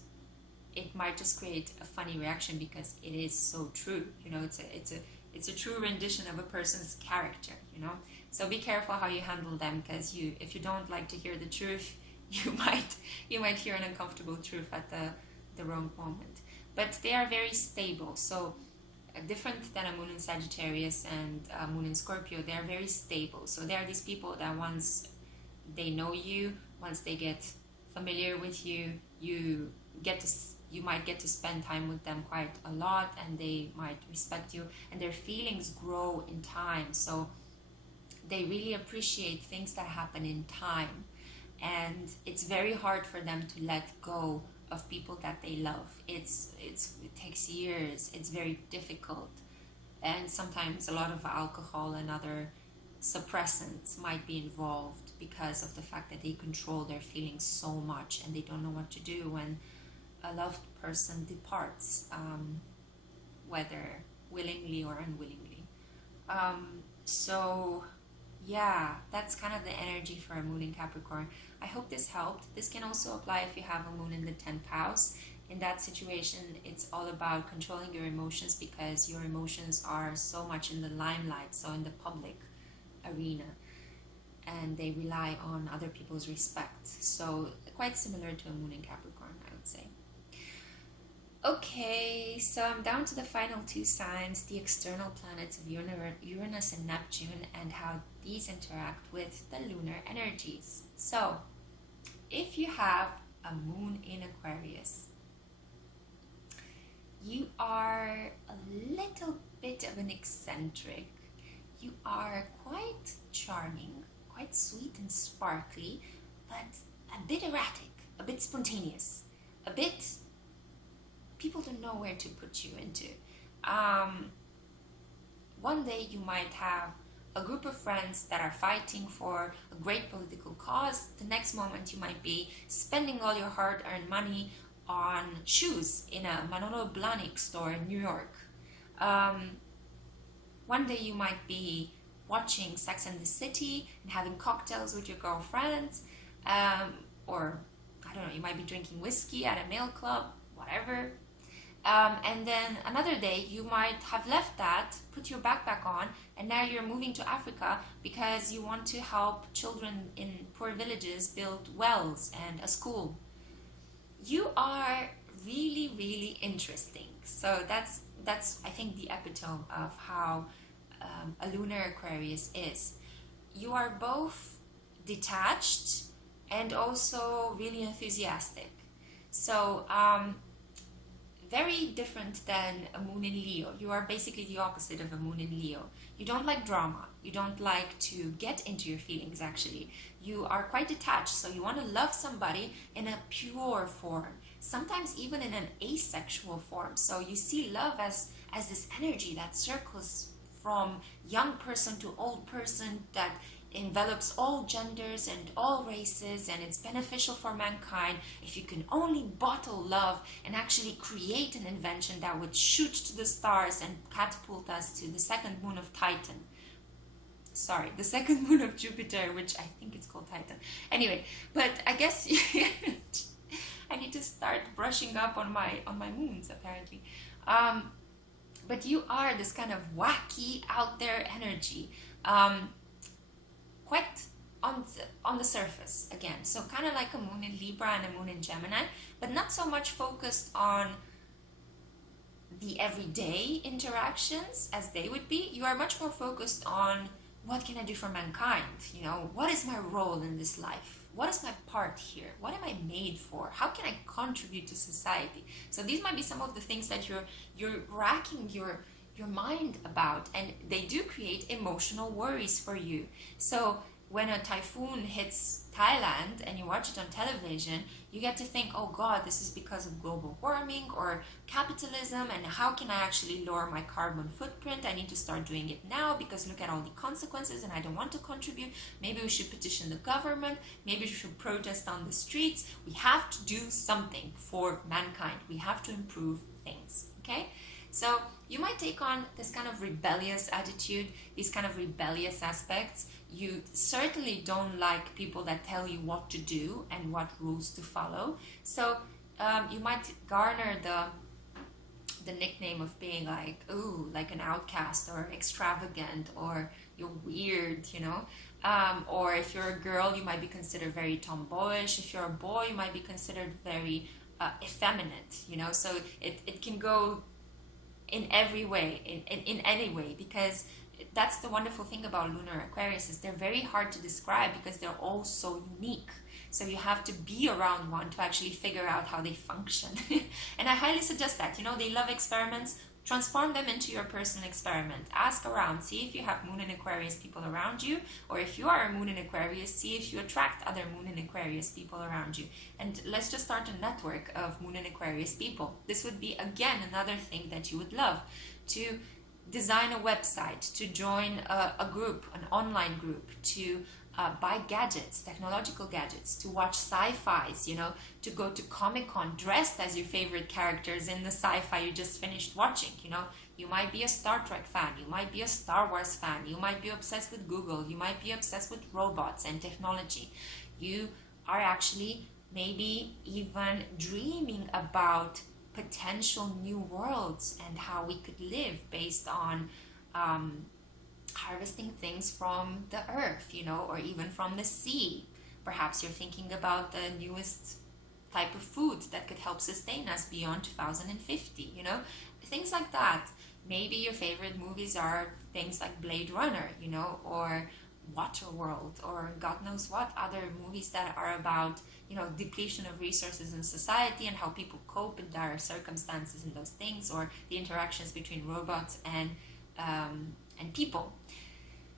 it might just create a funny reaction because it is so true. You know, it's a true rendition of a person's character, you know. So be careful how you handle them, because if you don't like to hear the truth, you might hear an uncomfortable truth at the the wrong moment. But they are very stable. So different than a moon in Sagittarius and a moon in Scorpio, they are very stable. So there are these people that once they know you, once they get familiar with you, you might get to spend time with them quite a lot, and they might respect you, and their feelings grow in time. So they really appreciate things that happen in time, and it's very hard for them to let go of people that they love. It takes years. It's very difficult, and sometimes a lot of alcohol and other suppressants might be involved because of the fact that they control their feelings so much, and they don't know what to do when a loved person departs, whether willingly or unwillingly. So yeah, that's kind of the energy for a moon in Capricorn. I hope this helped. This can also apply if you have a moon in the 10th house. In that situation, it's all about controlling your emotions, because your emotions are so much in the limelight, so in the public arena, and they rely on other people's respect. So quite similar to a moon in Capricorn, I would say. Okay, so I'm down to the final two signs, the external planets of Uranus and Neptune, and how these interact with the lunar energies. So, if you have a moon in Aquarius, you are a little bit of an eccentric. You are quite charming, quite sweet and sparkly, but a bit erratic, a bit spontaneous, a bit... people don't know where to put you into. One day you might have a group of friends that are fighting for a great political cause. The next moment you might be spending all your hard-earned money on shoes in a Manolo Blahnik store in New York. One day you might be watching Sex and the City and having cocktails with your girlfriends, or I don't know, you might be drinking whiskey at a male club, whatever. And then another day you might have left that, put your backpack on, and now you're moving to Africa because you want to help children in poor villages build wells and a school. You are really, really interesting. So that's I think the epitome of how a lunar Aquarius is. You are both detached and also really enthusiastic. So very different than a moon in Leo. You are basically the opposite of a moon in Leo. You don't like drama. You don't like to get into your feelings, actually. You are quite detached, so you want to love somebody in a pure form, sometimes even in an asexual form. So you see love as this energy that circles from young person to old person, that envelops all genders and all races, and it's beneficial for mankind if you can only bottle love and actually create an invention that would shoot to the stars and catapult us to the second moon of Titan. Sorry, the second moon of Jupiter, which I think it's called Titan. Anyway, but I guess I need to start brushing up on my moons, apparently. But you are this kind of wacky, out there energy. Quite on the surface again, so kind of like a moon in Libra and a moon in Gemini, but not so much focused on the everyday interactions as they would be. You are much more focused on, what can I do for mankind? You know, what is my role in this life? What is my part here? What am I made for? How can I contribute to society? So these might be some of the things that you're racking your mind about, and they do create emotional worries for you. So when a typhoon hits Thailand and you watch it on television, you get to think, oh God, this is because of global warming or capitalism, and how can I actually lower my carbon footprint? I need to start doing it now because look at all the consequences and I don't want to contribute. Maybe we should petition the government. Maybe we should protest on the streets. We have to do something for mankind. We have to improve things, okay? So you might take on this kind of rebellious attitude, these kind of rebellious aspects. You certainly don't like people that tell you what to do and what rules to follow. So you might garner the nickname of being like, ooh, like an outcast or extravagant, or you're weird, you know. Or if you're a girl, you might be considered very tomboyish. If you're a boy, you might be considered very effeminate, you know, so it can go in every way, in any way, because that's the wonderful thing about lunar Aquarius, is they're very hard to describe because they're all so unique. So you have to be around one to actually figure out how they function. And I highly suggest that, you know, they love experiments. Transform them into your personal experiment. Ask around, see if you have Moon in Aquarius people around you, or if you are a Moon in Aquarius, see if you attract other Moon in Aquarius people around you. And let's just start a network of Moon in Aquarius people. This would be, again, another thing that you would love. To design a website, to join a group, an online group, to buy gadgets, technological gadgets, to watch sci-fis, you know, to go to Comic-Con dressed as your favorite characters in the sci-fi you just finished watching, you know. You might be a Star Trek fan, you might be a Star Wars fan, you might be obsessed with Google, you might be obsessed with robots and technology. You are actually maybe even dreaming about potential new worlds and how we could live based on harvesting things from the earth, you know, or even from the sea. Perhaps you're thinking about the newest type of food that could help sustain us beyond 2050, you know, things like that. Maybe your favorite movies are things like Blade Runner, you know, or Waterworld, or God knows what other movies that are about, you know, depletion of resources in society and how people cope in dire circumstances and those things, or the interactions between robots and people.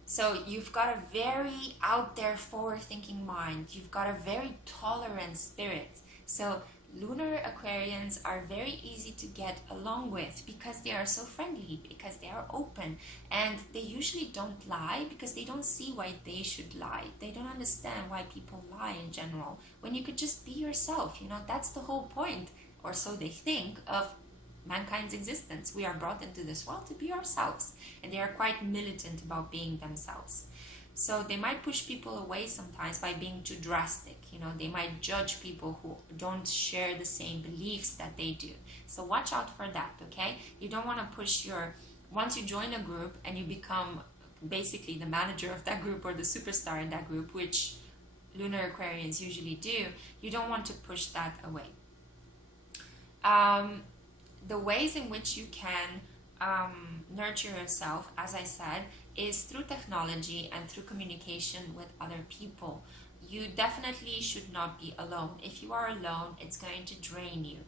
So you've got a very out there forward-thinking mind. You've got a very tolerant spirit. So lunar Aquarians are very easy to get along with because they are so friendly, because they are open, and they usually don't lie because they don't see why they should lie. They don't understand why people lie in general, when you could just be yourself. You know, that's the whole point, or so they think, of mankind's existence. We are brought into this world to be ourselves, and they are quite militant about being themselves. So they might push people away sometimes by being too drastic. You know, they might judge people who don't share the same beliefs that they do. So watch out for that, okay? You don't want to push once you join a group and you become basically the manager of that group or the superstar in that group, which lunar Aquarians usually do, you don't want to push that away. The ways in which you can nurture yourself, as I said, is through technology and through communication with other people. You definitely should not be alone. If you are alone, it's going to drain you.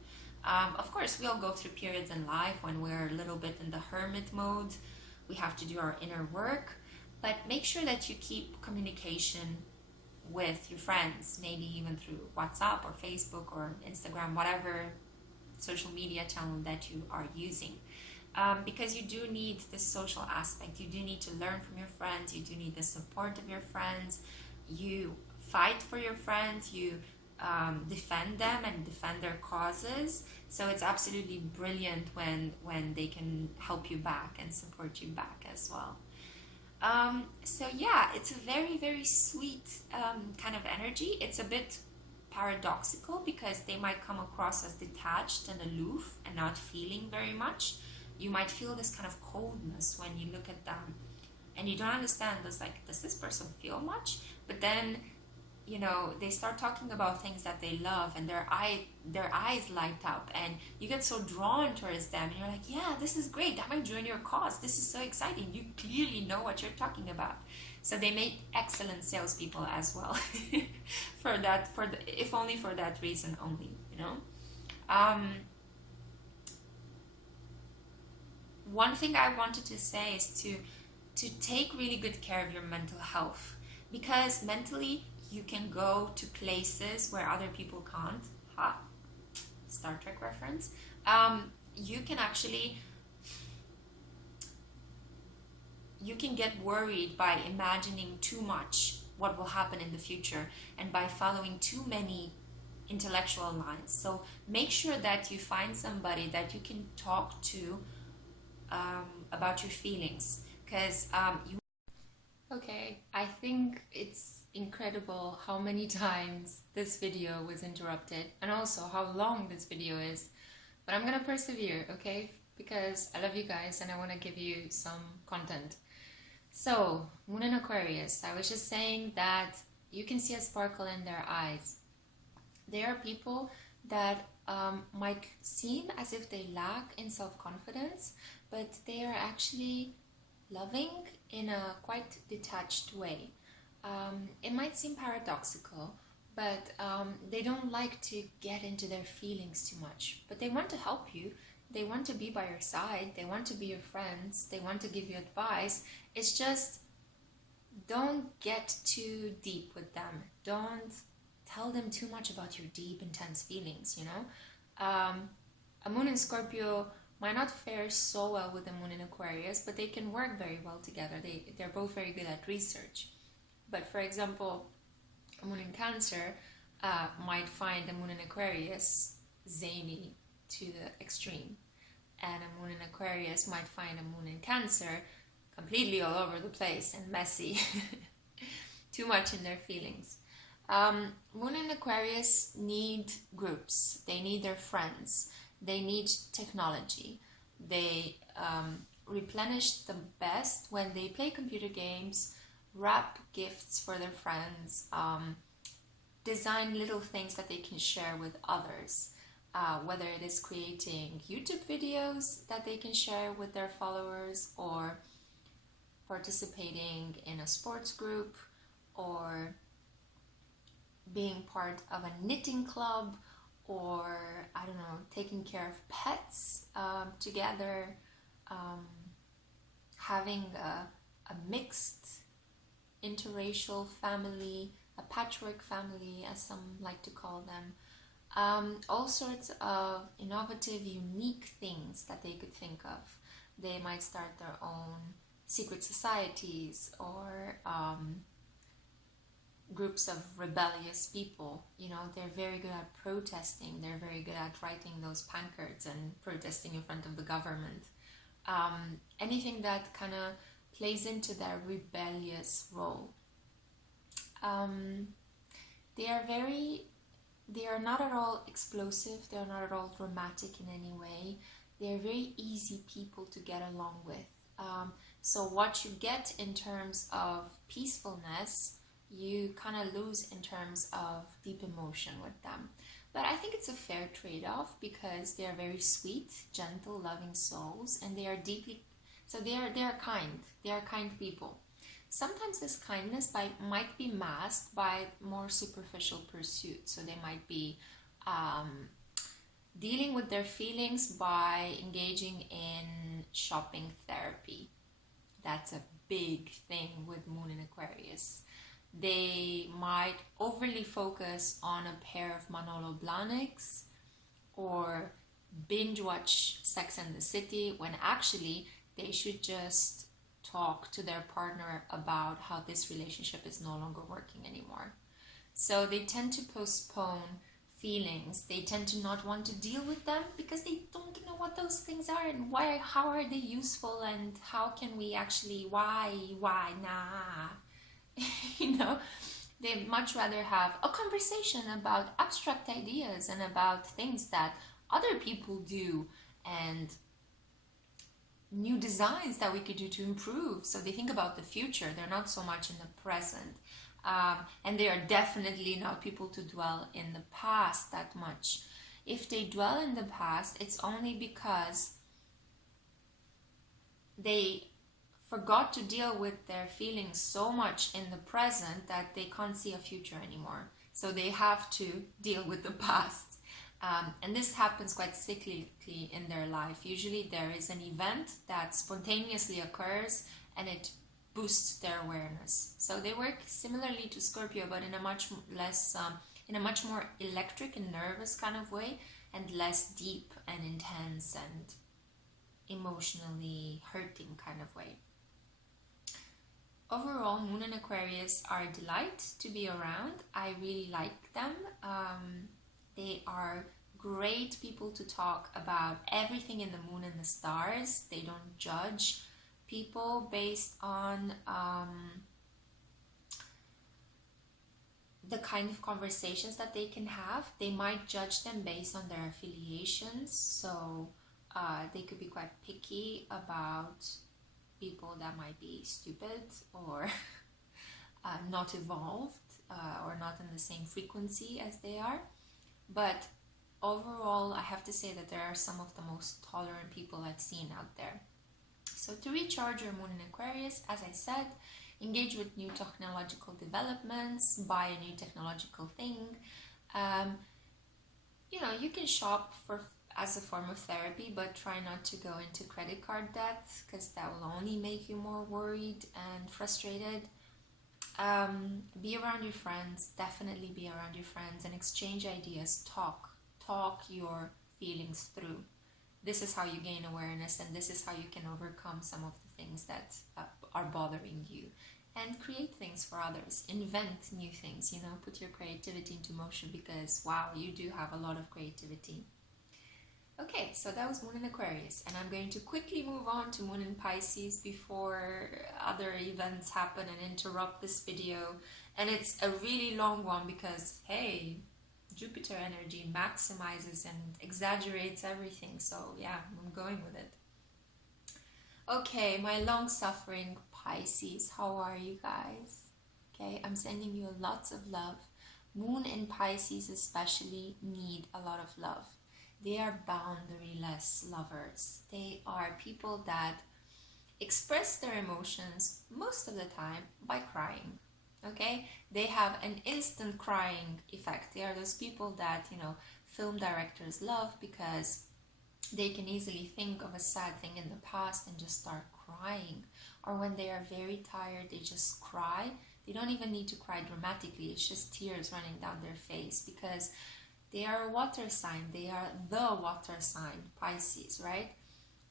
Of course, we all go through periods in life when we're a little bit in the hermit mode. We have to do our inner work, but make sure that you keep communication with your friends, maybe even through WhatsApp or Facebook or Instagram, whatever social media channel that you are using. Because you do need this social aspect. You do need to learn from your friends. You do need the support of your friends. You fight for your friends. You defend them and defend their causes. So it's absolutely brilliant when they can help you back and support you back as well. So yeah, it's a very, very sweet kind of energy. It's a bit paradoxical because they might come across as detached and aloof and not feeling very much. You might feel this kind of coldness when you look at them and you don't understand this, like, does this person feel much? But then, you know, they start talking about things that they love and their eyes light up and you get so drawn towards them and you're like, yeah, this is great, I might join your cause, this is so exciting, you clearly know what you're talking about. So they make excellent salespeople as well. If only for that reason only, you know. One thing I wanted to say is to take really good care of your mental health, because mentally you can go to places where other people can't. Star Trek reference. You can get worried by imagining too much what will happen in the future and by following too many intellectual lines. So make sure that you find somebody that you can talk to about your feelings, because Okay, I think it's incredible how many times this video was interrupted and also how long this video is, but I'm gonna persevere, okay, because I love you guys and I want to give you some content. So, Moon in Aquarius, I was just saying that you can see a sparkle in their eyes. They are people that might seem as if they lack in self-confidence, but they are actually loving in a quite detached way. It might seem paradoxical, but they don't like to get into their feelings too much. But they want to help you. They want to be by your side. They want to be your friends. They want to give you advice. It's just, don't get too deep with them. Don't tell them too much about your deep, intense feelings, you know? A moon in Scorpio might not fare so well with the moon in Aquarius, but they can work very well together. They're both very good at research. But for example, a moon in Cancer might find a moon in Aquarius zany to the extreme. And a moon in Aquarius might find a moon in Cancer completely all over the place and messy. Too much in their feelings. Moon in Aquarius need groups. They need their friends. They need technology. They replenish the best when they play computer games, wrap gifts for their friends, design little things that they can share with others, whether it is creating YouTube videos that they can share with their followers, or participating in a sports group, or being part of a knitting club, or I don't know, taking care of pets together, having a mixed interracial family, a patchwork family, as some like to call them. All sorts of innovative, unique things that they could think of. They might start their own secret societies, or groups of rebellious people. You know, they're very good at protesting. They're very good at writing those pancards and protesting in front of the government. Anything that kind of plays into their rebellious role. They are not at all explosive. They're not at all dramatic in any way. They're very easy people to get along with. So what you get in terms of peacefulness, you kind of lose in terms of deep emotion with them. But I think it's a fair trade-off, because they are very sweet, gentle, loving souls, and they are deeply, so they are kind. They are kind people. Sometimes this kindness might be masked by more superficial pursuits. So they might be dealing with their feelings by engaging in shopping therapy. That's a big thing with Moon in Aquarius. They might overly focus on a pair of Manolo Blahniks, or binge watch Sex and the City, when actually they should just talk to their partner about how this relationship is no longer working anymore. So they tend to postpone feelings. They tend to not want to deal with them, because they don't know what those things are, and how are they useful, and how can we actually, why, nah. You know, they'd much rather have a conversation about abstract ideas and about things that other people do, and new designs that we could do to improve. So they think about the future. They're not so much in the present. And they are definitely not people to dwell in the past that much. If they dwell in the past, it's only because they forgot to deal with their feelings so much in the present that they can't see a future anymore. So they have to deal with the past. And this happens quite cyclically in their life. Usually there is an event that spontaneously occurs, and it boosts their awareness. So they work similarly to Scorpio, but in a much less, in a much more electric and nervous kind of way, and less deep and intense and emotionally hurting kind of way. Overall, Moon and Aquarius are a delight to be around. I really like them. They are great people to talk about everything in the moon and the stars. They don't judge people based on the kind of conversations that they can have. They might judge them based on their affiliations. So they could be quite picky about people that might be stupid, or not evolved, or not in the same frequency as they are. But overall, I have to say that there are some of the most tolerant people I've seen out there. So to recharge your moon in Aquarius, as I said, engage with new technological developments, buy a new technological thing. You can shop as a form of therapy, but try not to go into credit card debt, because that will only make you more worried and frustrated. Be around your friends, definitely be around your friends, and exchange ideas. Talk your feelings through. This is how you gain awareness, and this is how you can overcome some of the things that are bothering you, and create things for others. Invent new things, put your creativity into motion, because wow, you do have a lot of creativity. Okay, so that was Moon in Aquarius, and I'm going to quickly move on to Moon in Pisces before other events happen and interrupt this video. And it's a really long one because, hey, Jupiter energy maximizes and exaggerates everything. So yeah, I'm going with it. Okay, my long-suffering Pisces, how are you guys? Okay, I'm sending you lots of love. Moon in Pisces especially need a lot of love. They are boundaryless lovers. They are people that express their emotions most of the time by crying. Okay, they have an instant crying effect. They are those people that film directors love, because they can easily think of a sad thing in the past and just start crying. Or when they are very tired, they just cry. They don't even need to cry dramatically. It's just tears running down their face, because they are a water sign. They are the water sign, Pisces, right?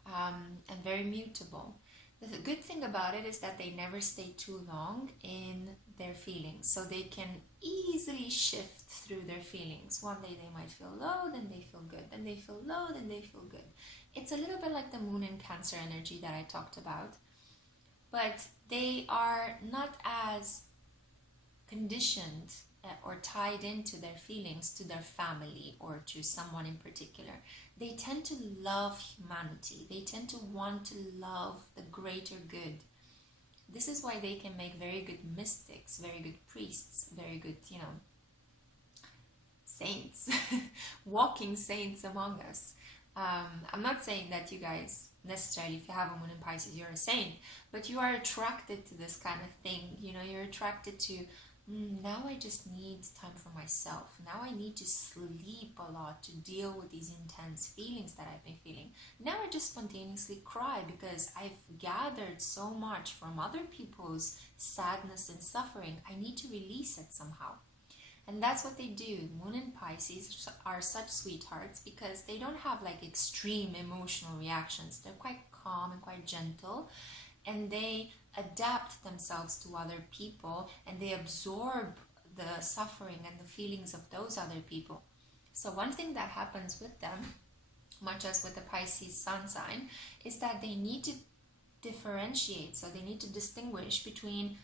And very mutable. The good thing about it is that they never stay too long in their feelings. So they can easily shift through their feelings. One day they might feel low, then they feel good. Then they feel low, then they feel good. It's a little bit like the Moon in Cancer energy that I talked about. But they are not as conditioned or tied into their feelings to their family or to someone in particular. They tend to love humanity. They tend to want to love the greater good. This is why they can make very good mystics, very good priests, very good, saints, walking saints among us. I'm not saying that you guys necessarily, if you have a Moon in Pisces, you're a saint, but you are attracted to this kind of thing. You're attracted to, now I just need time for myself. Now I need to sleep a lot to deal with these intense feelings that I've been feeling. Now I just spontaneously cry because I've gathered so much from other people's sadness and suffering. I need to release it somehow. And that's what they do. Moon and Pisces are such sweethearts because they don't have like extreme emotional reactions. They're quite calm and quite gentle, and they adapt themselves to other people, and they absorb the suffering and the feelings of those other people. So one thing that happens with them, much as with the Pisces sun sign, is that they need to differentiate. So they need to distinguish between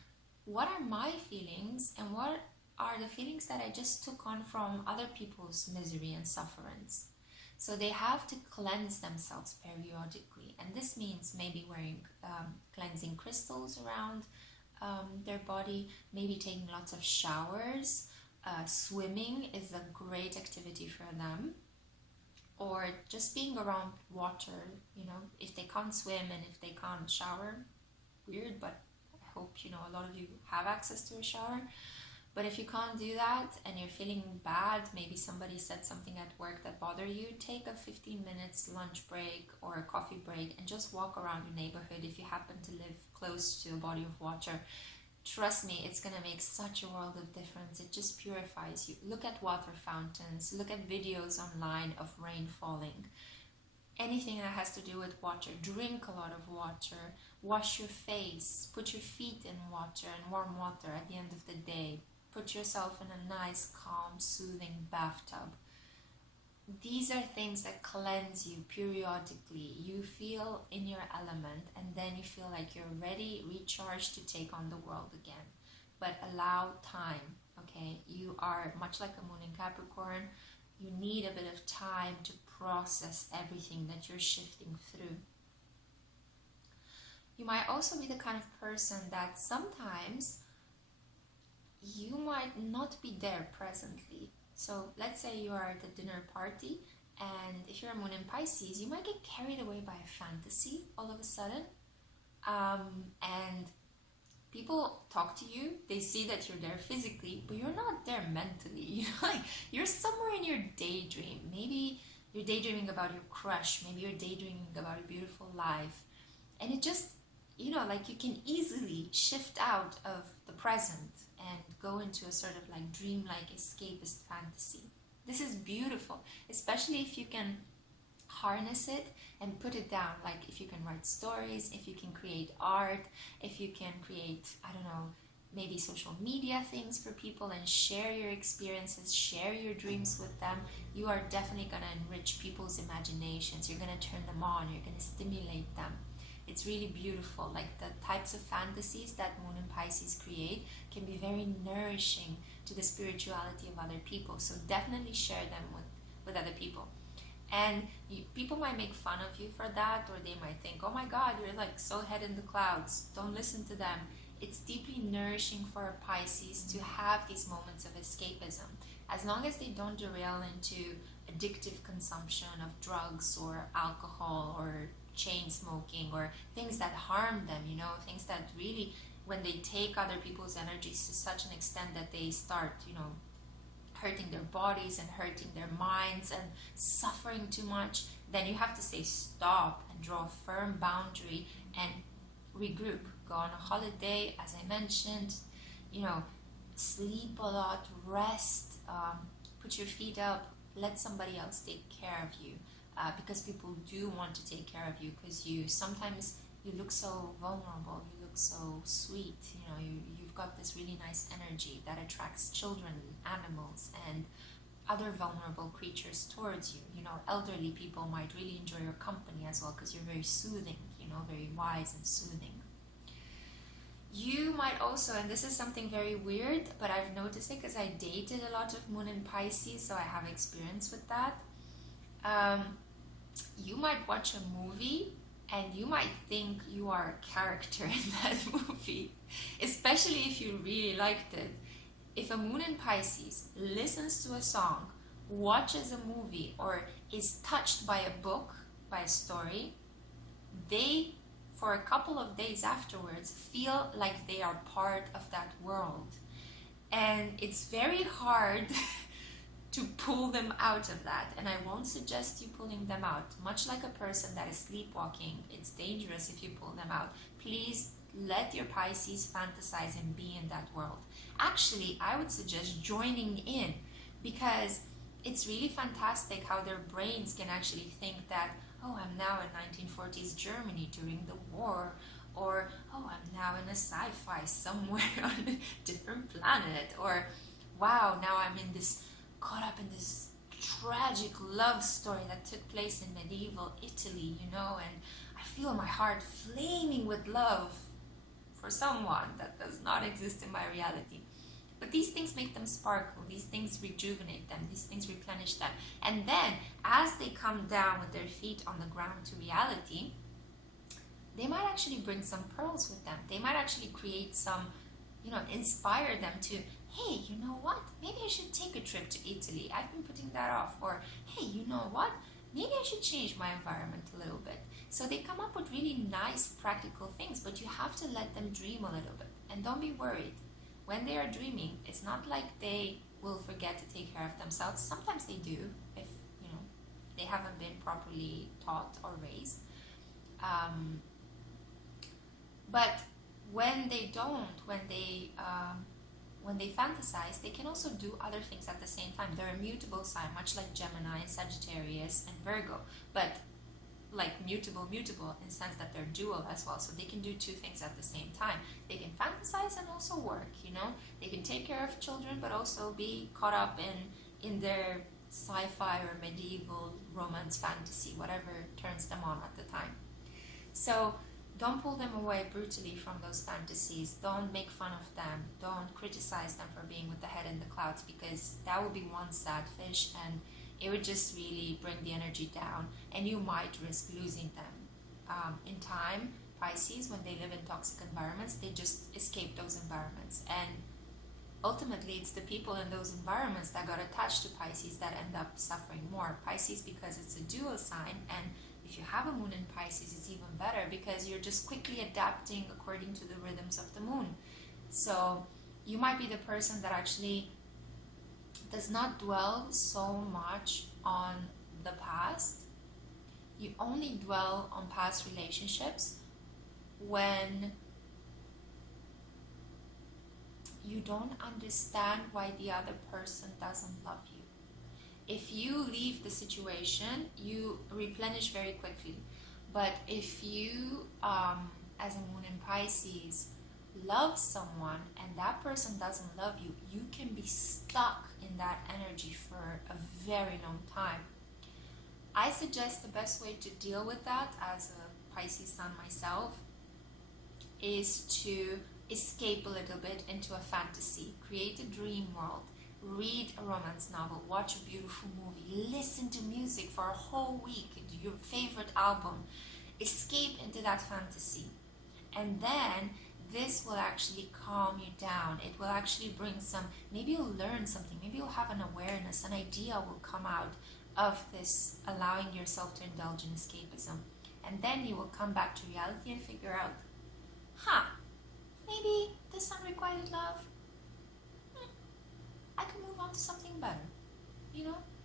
what are my feelings and what are the feelings that I just took on from other people's misery and sufferance. So they have to cleanse themselves periodically, and this means maybe wearing cleansing crystals around their body, maybe taking lots of showers. Swimming is a great activity for them, or just being around water. If they can't swim and if they can't shower, weird, but I hope a lot of you have access to a shower. But if you can't do that and you're feeling bad, maybe somebody said something at work that bothered you, take a 15 minutes lunch break or a coffee break and just walk around your neighborhood if you happen to live close to a body of water. Trust me, it's going to make such a world of difference. It just purifies you. Look at water fountains, look at videos online of rain falling. Anything that has to do with water, drink a lot of water, wash your face, put your feet in water and warm water at the end of the day. Put yourself in a nice, calm, soothing bathtub. These are things that cleanse you periodically. You feel in your element, and then you feel like you're ready, recharged to take on the world again. But allow time, okay? You are much like a Moon in Capricorn. You need a bit of time to process everything that you're shifting through. You might also be the kind of person that sometimes you might not be there presently, So let's say you are at a dinner party, and if you're a moon in Pisces, you might get carried away by a fantasy all of a sudden. And people talk to you, they see that you're there physically, but you're not there mentally. You know, like you're somewhere in your daydream. Maybe you're daydreaming about your crush, maybe you're daydreaming about a beautiful life. And it just, you know, like you can easily shift out of the present and go into a sort of like dreamlike escapist fantasy. This is beautiful, especially if you can harness it and put it down. Like if you can write stories, if you can create art, if you can create, I don't know, maybe social media things for people and share your experiences, share your dreams with them, you are definitely going to enrich people's imaginations. You're going to turn them on, you're going to stimulate them. It's really beautiful. Like the types of fantasies that Moon and Pisces create can be very nourishing to the spirituality of other people. So definitely share them with other people. And people might make fun of you for that, or they might think, oh my God, you're like so head in the clouds. Don't listen to them. It's deeply nourishing for a Pisces to have these moments of escapism, as long as they don't derail into addictive consumption of drugs or alcohol or chain smoking or things that harm them, you know, things that really, when they take other people's energies to such an extent that they start, you know, hurting their bodies and hurting their minds and suffering too much, then you have to say stop and draw a firm boundary and regroup. Go on a holiday, as I mentioned, you know, sleep a lot, rest, put your feet up, let somebody else take care of you, because people do want to take care of you, because sometimes you look so vulnerable, you look so sweet, you know, you've got this really nice energy that attracts children, animals, and other vulnerable creatures towards you. You know, elderly people might really enjoy your company as well, because you're very soothing, you know, very wise and soothing. You might also, and this is something very weird, but I've noticed it because I dated a lot of Moon in Pisces, so I have experience with that. You might watch a movie and you might think you are a character in that movie, especially if you really liked it. If a Moon in Pisces listens to a song, watches a movie, or is touched by a book, by a story, they, for a couple of days afterwards, feel like they are part of that world. And it's very hard to pull them out of that. And I won't suggest you pulling them out. Much like a person that is sleepwalking, it's dangerous if you pull them out. Please let your Pisces fantasize and be in that world. Actually, I would suggest joining in, because it's really fantastic how their brains can actually think that, oh, I'm now in 1940s Germany during the war, or oh, I'm now in a sci-fi somewhere on a different planet, or wow, now I'm caught up in this tragic love story that took place in medieval Italy, you know, and I feel my heart flaming with love for someone that does not exist in my reality. But these things make them sparkle, these things rejuvenate them, these things replenish them. And then, as they come down with their feet on the ground to reality, they might actually bring some pearls with them. They might actually create some, you know, inspire them to, hey, you know what? Maybe I should take a trip to Italy. I've been putting that off. Or, hey, you know what? Maybe I should change my environment a little bit. So they come up with really nice, practical things, but you have to let them dream a little bit. And don't be worried. When they are dreaming, it's not like they will forget to take care of themselves. Sometimes they do, if, you know, they haven't been properly taught or raised. But when they don't, when they fantasize, they can also do other things at the same time. They're a mutable sign, much like Gemini, Sagittarius, and Virgo. But like mutable in the sense that they're dual as well. So they can do two things at the same time. They can fantasize and also work, you know. They can take care of children, but also be caught up in their sci-fi or medieval romance fantasy, whatever turns them on at the time. So don't pull them away brutally from those fantasies. Don't make fun of them. Don't criticize them for being with the head in the clouds, because that would be one sad fish, and it would just really bring the energy down, and you might risk losing them. In time, Pisces, when they live in toxic environments, they just escape those environments. And ultimately it's the people in those environments that got attached to Pisces that end up suffering more. Pisces, because it's a dual sign, and if you have a moon in Pisces, it's even better because you're just quickly adapting according to the rhythms of the moon. So you might be the person that actually does not dwell so much on the past. You only dwell on past relationships when you don't understand why the other person doesn't love you. If you leave the situation, you replenish very quickly. But if you, as a moon in Pisces, love someone and that person doesn't love you, you can be stuck in that energy for a very long time. I suggest the best way to deal with that as a Pisces Sun myself is to escape a little bit into a fantasy, create a dream world, read a romance novel, watch a beautiful movie, listen to music for a whole week, your favorite album, escape into that fantasy. And then this will actually calm you down. It will actually bring some, maybe you'll learn something, maybe you'll have an awareness, an idea will come out of this, allowing yourself to indulge in escapism. And then you will come back to reality and figure out, maybe this unrequited love, I can move on to something better.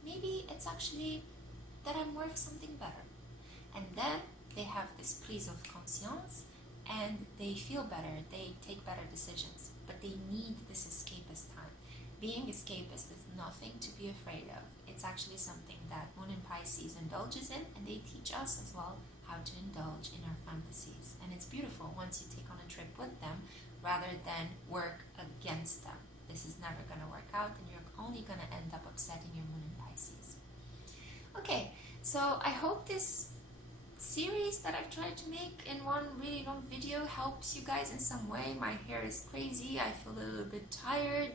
Maybe it's actually that I'm worth something better. And then they have this prise of conscience and they feel better, they take better decisions, but they need this escapist time. Being escapist is nothing to be afraid of. It's actually something that Moon in Pisces indulges in, and they teach us as well how to indulge in our fantasies. And it's beautiful once you take on a trip with them rather than work against them. This is never going to work out, and you're only going to end up upsetting your Moon in Pisces. Okay, so I hope this series that I've tried to make in one really long video helps you guys in some way. My hair is crazy. I feel a little bit tired.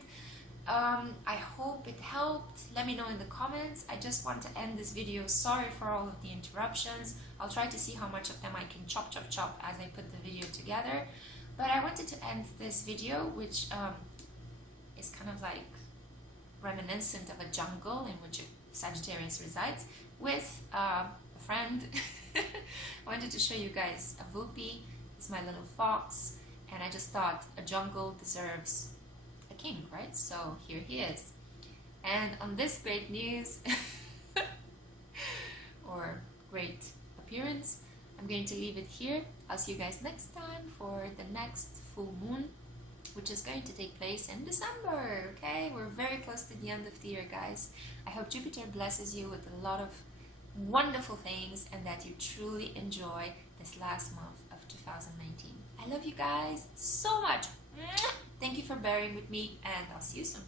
I hope it helped. Let me know in the comments. I just want to end this video. Sorry for all of the interruptions. I'll try to see how much of them I can chop as I put the video together. But I wanted to end this video, which is kind of like reminiscent of a jungle in which Sagittarius resides, with a friend. I wanted to show you guys a Vulpi. It's my little fox, and I just thought a jungle deserves a king, right? So here he is. And on this great news or great appearance, I'm going to leave it here. I'll see you guys next time for the next full moon, which is going to take place in December. Okay, we're very close to the end of the year, guys. I hope Jupiter blesses you with a lot of wonderful things and that you truly enjoy this last month of 2019. I love you guys so much. Thank you for bearing with me, and I'll see you soon.